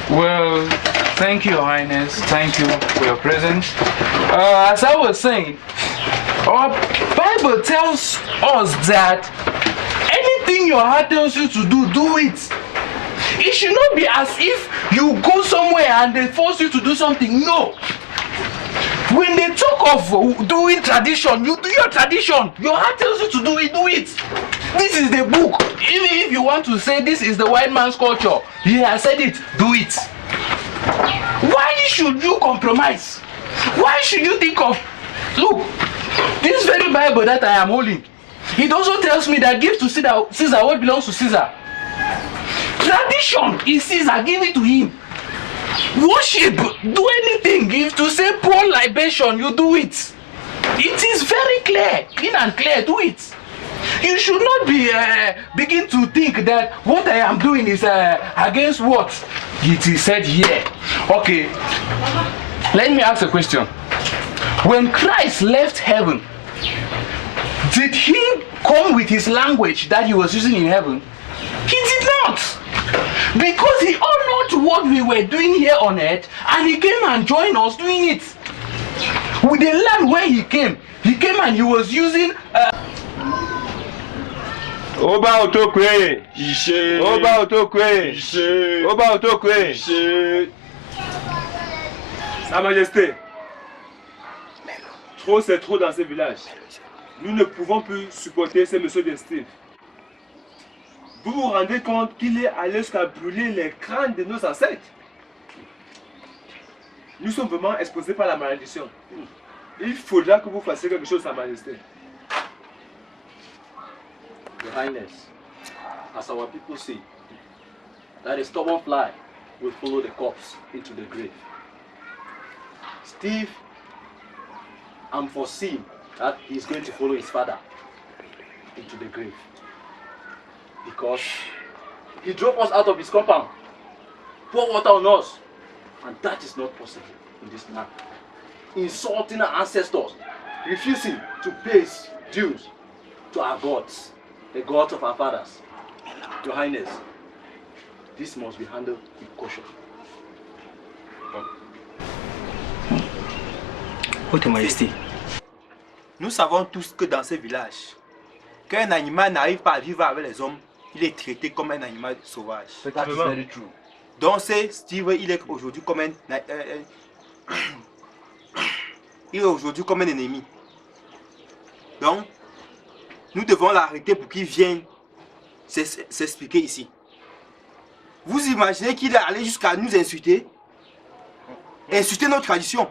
Well, thank you, Your Highness. Thank you for your presence. As I was saying, our Bible tells us that anything your heart tells you to do, do it. It should not be as if you go somewhere and they force you to do something. No. When they talk of doing tradition, you do your tradition. Your heart tells you to do it, do it. This is the book. Even if you want to say this is the white man's culture, he has said it, do it. Why should you compromise? Why should you think of, look, this very Bible that I am holding, it also tells me that give to Caesar what belongs to Caesar. Tradition is Caesar, give it to him. Worship, do anything. If to say pour libation, you do it. It is very clear, clean and clear, do it. You should not be begin to think that what I am doing is against what it is said here. Okay, let me ask a question. When Christ left heaven, did he come with his language that he was using in heaven? He did not. Because he honored what we were doing here on earth, and he came and joined us doing it. With the land where he came and he was using Oba Otokwe. Oba Otokwe. Oba Otokwe. Sa Majesté. Trop c'est trop dans ce village. Nous ne pouvons plus supporter ces messieurs d'estime. Vous vous rendez compte qu'il est allé jusqu'à brûler les crânes de nos ancêtres? Nous sommes vraiment exposés par la malédiction. Il faudra que vous fassiez quelque chose, Sa Majesté. Your Highness, as our people say, that a stubborn fly will follow the corpse into the grave. Steve, I'm foreseeing that he's going to follow his father into the grave. Because he drove us out of his compound, pour water on us, and that is not possible in this land. Insulting our ancestors, refusing to pay his dues to our gods, the gods of our fathers. Your Highness, this must be handled with caution. Votre Majesté, nous savons tous que dans ce village, qu'un animal n'arrive pas à vivre avec les hommes il est traité comme un animal sauvage. That is very true. Donc c'est Steve, il est aujourd'hui comme il est aujourd'hui comme un ennemi. Donc, nous devons l'arrêter pour qu'il vienne s'expliquer ici. Vous imaginez qu'il est allé jusqu'à nous insulter? Insulter notre tradition.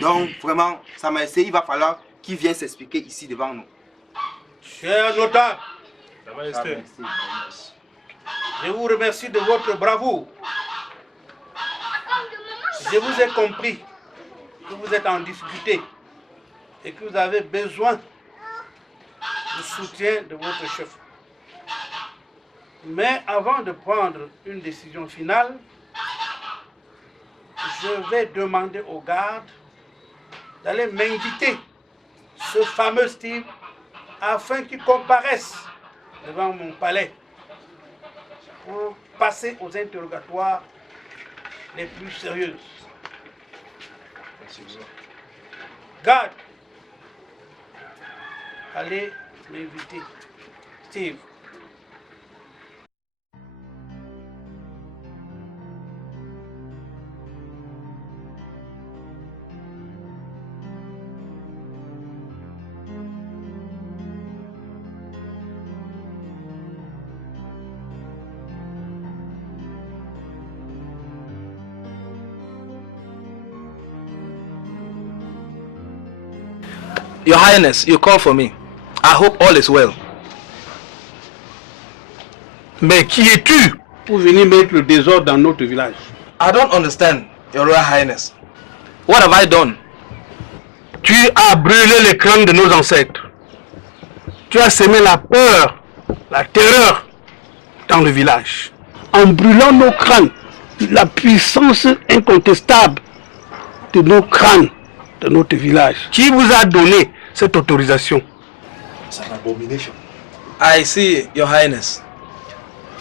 Donc, vraiment, Sa Majesté, il va falloir qu'il vienne s'expliquer ici devant nous. Cher notable, je vous remercie de votre bravoure. Je vous ai compris que vous êtes en difficulté et que vous avez besoin du soutien de votre chef. Mais avant de prendre une décision finale, je vais demander aux gardes d'aller m'inviter ce fameux Steve afin qu'il comparaisse devant mon palais pour passer aux interrogatoires les plus sérieuses. Garde, allez m'inviter Steve. Your Highness, you call for me. I hope all is well. Mais qui es-tu pour venir mettre le désordre dans notre village? I don't understand, Your Royal Highness. What have I done? Tu as brûlé les crânes de nos ancêtres. Tu as semé la peur, la terreur dans le village. En brûlant nos crânes, la puissance incontestable de nos crânes de notre village. Qui vous a donné cette autorisation? It's an abomination. I see, Your Highness.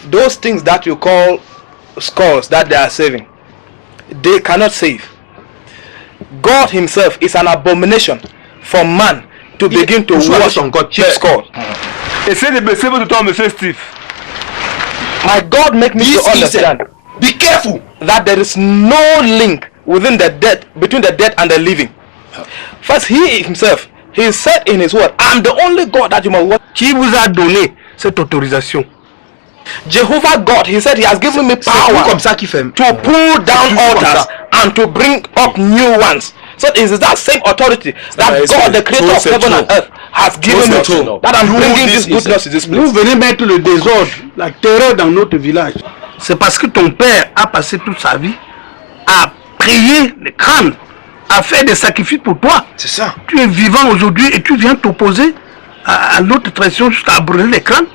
Those things that you call scores that they are saving, they cannot save. God himself is an abomination for man to begin to worship cheap scores. Essayez de baisser votre ton, Monsieur Steve. My God make me to understand. Be careful that there is no link within the dead, between the dead and the living. First, he himself, he said in his word, I'm the only God that you must worship. Qui vous a donné cette autorisation? Jehovah God, he said he has given me power to pull down altars and to bring up new ones. So it is that same authority that God, the creator of heaven and earth, has given me that I'm bringing this goodness to this place. Vous venez mettre le désordre, la terreur dans notre village. C'est parce que ton père a passé toute sa vie à prier les crânes, à faire des sacrifices pour toi. C'est ça. Tu es vivant aujourd'hui et tu viens t'opposer à notre tradition jusqu'à brûler les crânes.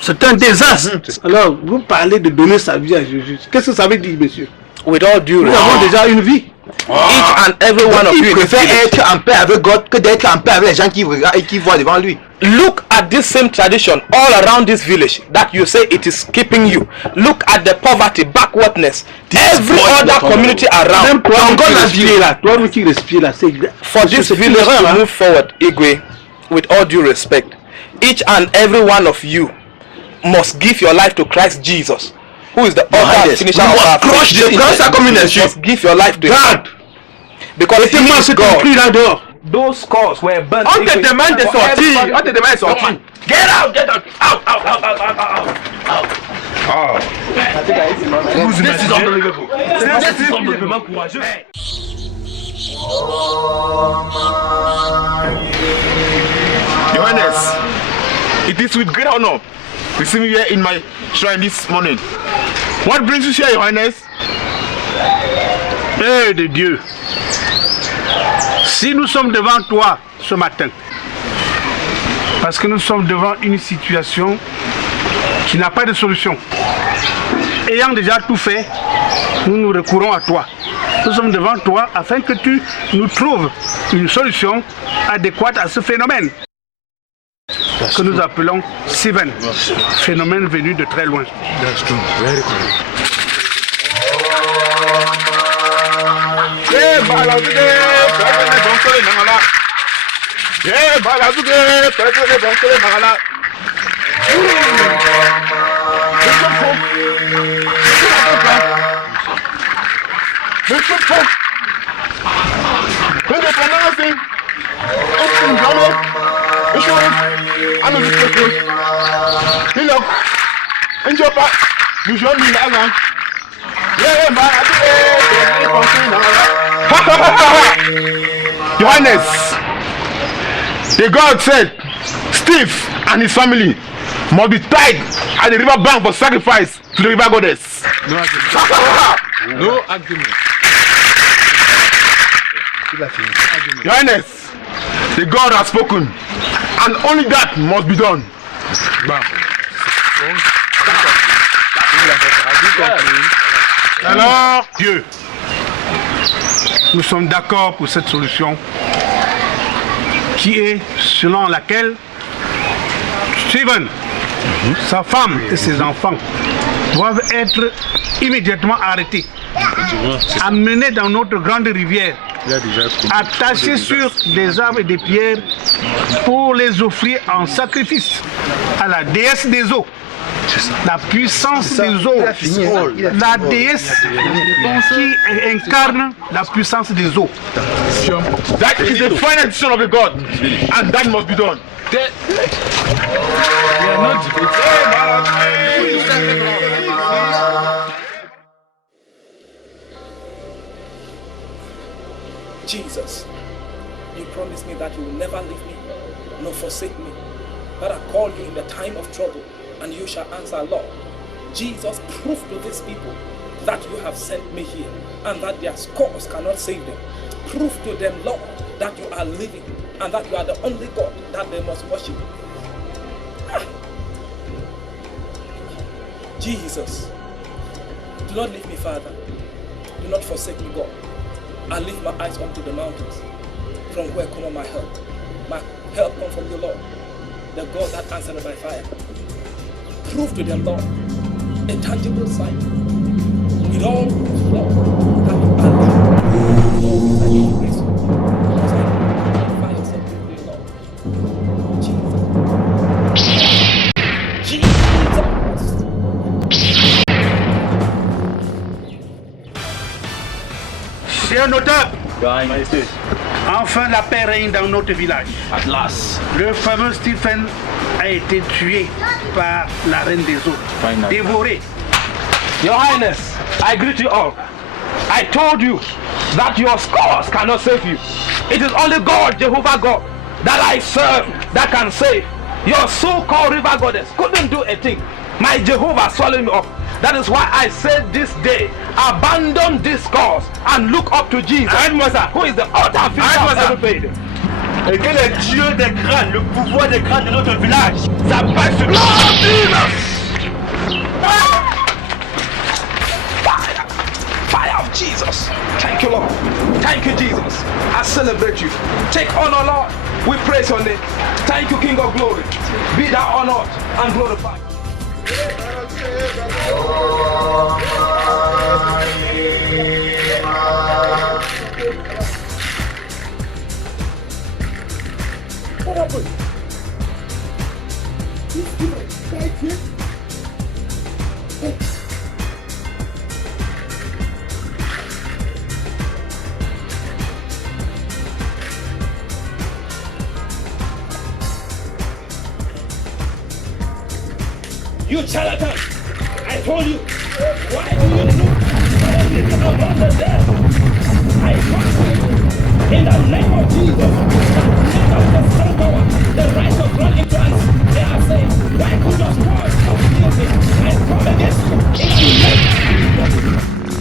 C'est un désastre. Alors, vous parlez de donner sa vie à Jésus. Qu'est-ce que ça veut dire, monsieur? With all due Nous avons déjà une vie. Each and every one of you préfère être en paix avec God que d'être en paix avec les gens qui regardent et qui voient devant lui. Look at this same tradition all around this village that you say it is keeping you. Look at the poverty, backwardness, every other community around. For this village to move forward, Igwe, with all due respect, each and every one of you must give your life to Christ Jesus, who is the author and finisher of our faith. You must give your life to Him. Because He is God. Those scores were burnt. On te demande de sortir. On te demande de sortir. Get out, get out. Out, out, out, out, out, out. Oh. This is unbelievable. This is unbelievable. Courageux. Your Highness, it is with great honor receiving you here in my shrine this morning. What brings you here, Your Highness? Eh de Dieu, si nous sommes devant toi ce matin, parce que nous sommes devant une situation qui n'a pas de solution, ayant déjà tout fait, nous nous recourons à toi. Nous sommes devant toi afin que tu nous trouves une solution adéquate à ce phénomène que nous appelons Steven, phénomène venu de très loin. Bishop Folk. Independence. Austin Drama. Bishop. I'm a Bishop Folk. Hello. Enjoy back. Bishop me now. Yeah, man. Your Highness, the God said Steve and his family must be tied at the river bank for sacrifice to the river goddess. No argument. No argument. Your Highness, the God has spoken, and only that must be done. Alors, Dieu, nous sommes d'accord pour cette solution qui est selon laquelle Steven, sa femme et ses enfants doivent être immédiatement arrêtés, amenés dans notre grande rivière, attachés sur des arbres et des pierres pour les offrir en sacrifice à la déesse des eaux. La puissance des eaux, la déesse qui incarne la puissance des eaux. That is the final decision of the God, and that must be done. Jesus, you promised me that you will never leave me, nor forsake me, that I call you in the time of trouble, and you shall answer, Lord. Jesus, prove to these people that you have sent me here, and that their scores cannot save them. Prove to them, Lord, that you are living, and that you are the only God that they must worship. Jesus, do not leave me, Father. Do not forsake me, God. I lift my eyes unto the mountains, from where cometh my help. My help comes from the Lord, the God that answered by fire. Prove to them, Lord, a tangible sign, with all love that you are living, with all that you praise you, because I magnify yourself with you, Lord. Jesus. Cher notable, enfin la paix règne dans notre village. At last. Le fameux Stephen a été tué par la reine des eaux, dévoré. Your Highness, I greet you all. I told you that your scores cannot save you. It is only God, Jehovah God, that I serve that can save. Your so-called river goddess couldn't do a thing. My Jehovah swallowed me up. That is why I said this day, abandon this cause and look up to Jesus, who is the author and finisher of every faith. Et que le Dieu des crânes, le pouvoir des crânes de notre village, ça passe sur Fire of Jesus. Thank you, Lord. Thank you, Jesus. I celebrate you. Take honor, Lord. We praise your name. Thank you, King of glory. Be thou honored and glorified. What happened? You charlatan! I told you! Why do you look about the dead? I trust you! In the name of Jesus! Lift up the strong power! The righteous run into us! They are saying, why could your scars of guilty? I come against you! In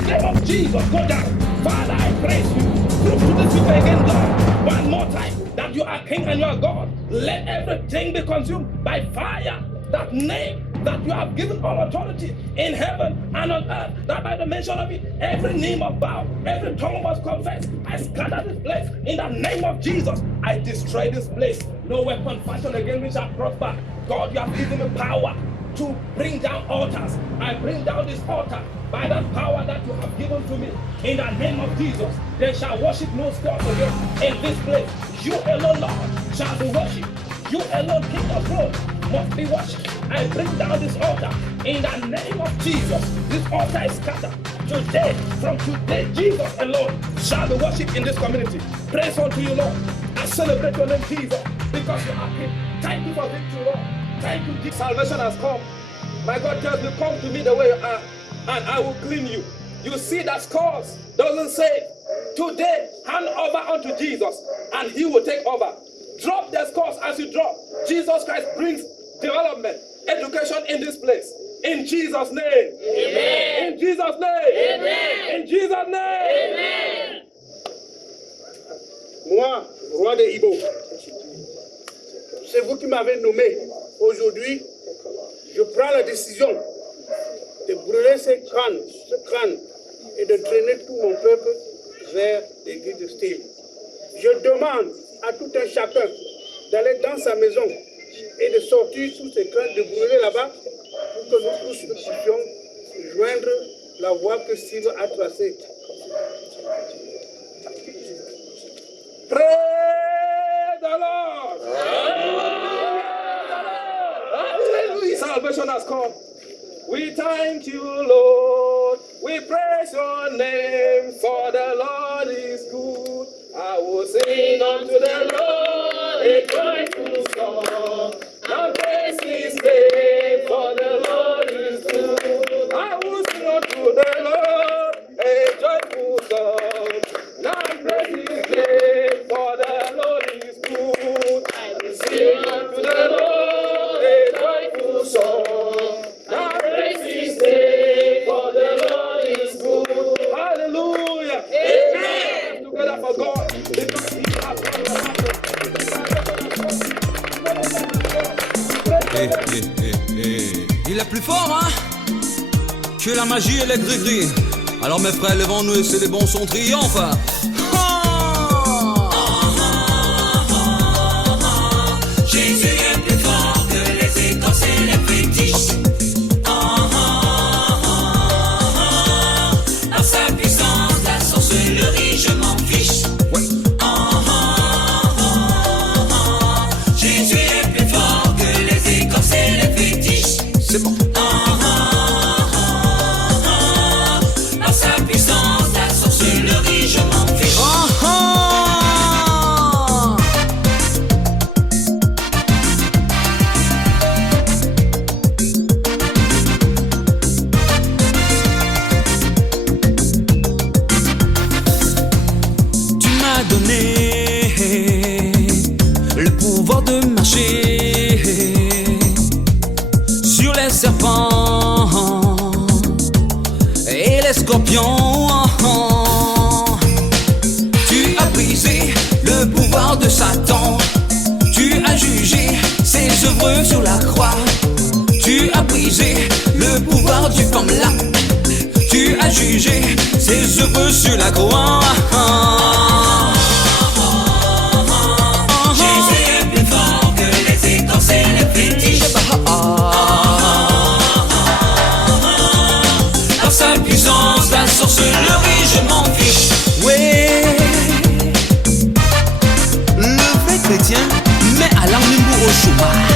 the name of Jesus! Go down! Father, I praise you! Prove to this people again, Lord! One more time! That you are King and you are God! Let everything be consumed by fire! That name that you have given all authority in heaven and on earth, that by the mention of it, every knee must bow, every tongue must confess. I scatter this place in the name of Jesus. I destroy this place. No weapon fashioned against me shall prosper. God, you have given me power to bring down altars. I bring down this altar by that power that you have given to me. In the name of Jesus, they shall worship no gods again in this place. You alone, Lord, shall be worshipped. You alone, King of glory, must be worshipped. I bring down this altar in the name of Jesus. This altar is scattered. Today, from today, Jesus alone shall be worshipped in this community. Praise unto you, Lord. I celebrate your name, Jesus, because you are King. Thank you for victory, Lord. Thank you, Jesus. Salvation has come. My God tells me, come to me the way you are, and I will clean you. You see that scars doesn't say, today, hand over unto Jesus, and he will take over. Drop the scores as you drop. Jesus Christ brings development, education in this place. In Jesus' name. Amen. In Jesus' name. Amen. In Jesus' name. Amen. Moi, roi des Ibo, c'est vous qui m'avez nommé. Aujourd'hui, je prends la décision de brûler ce crâne et de traîner tout mon peuple vers l'église de Steve. Je demande à tout un chacun d'aller dans sa maison et de sortir sous ces crânes, de brûler là-bas pour que nous tous puissions joindre la voie que Steve a tracée. Praise the Lord. Hallelujah. Salvation has come. We thank you, Lord. We praise your name, for the Lord is good. I will sing unto the Lord a joyful song. Now praise his name, for the Lord is good. I will sing unto the Lord a joyful song. Now praise his name, for the Lord is good. I will sing unto the Lord a joyful song. Now praise his name, for the Lord is good. Hallelujah. Amen. Together for God. Il est plus fort, hein, que la magie et les gris-gris. Alors mes frères, levons-nous et c'est les bons sons triomphent. Jésus est plus fort que les écorces et les fétiches. Par sa puissance, la sorcellerie, je m'en fiche. Jésus est plus fort que les écorces et les fétiches. C'est bon. Par sa puissance, la sorcellerie, je m'en fiche. Tu m'as donné le pouvoir de marcher sur les serpents et les scorpions. Tu as brisé le pouvoir de Satan. Tu as jugé ses œuvres sur la croix. Tu as brisé le pouvoir du femme-là. Tu as jugé ses œuvres sur la croix. Jésus est plus fort que les écorces et les fétiches. Par sa puissance, la sorcellerie, je m'en fiche. Ouais, le vrai chrétien met à l'ennemi au chômage.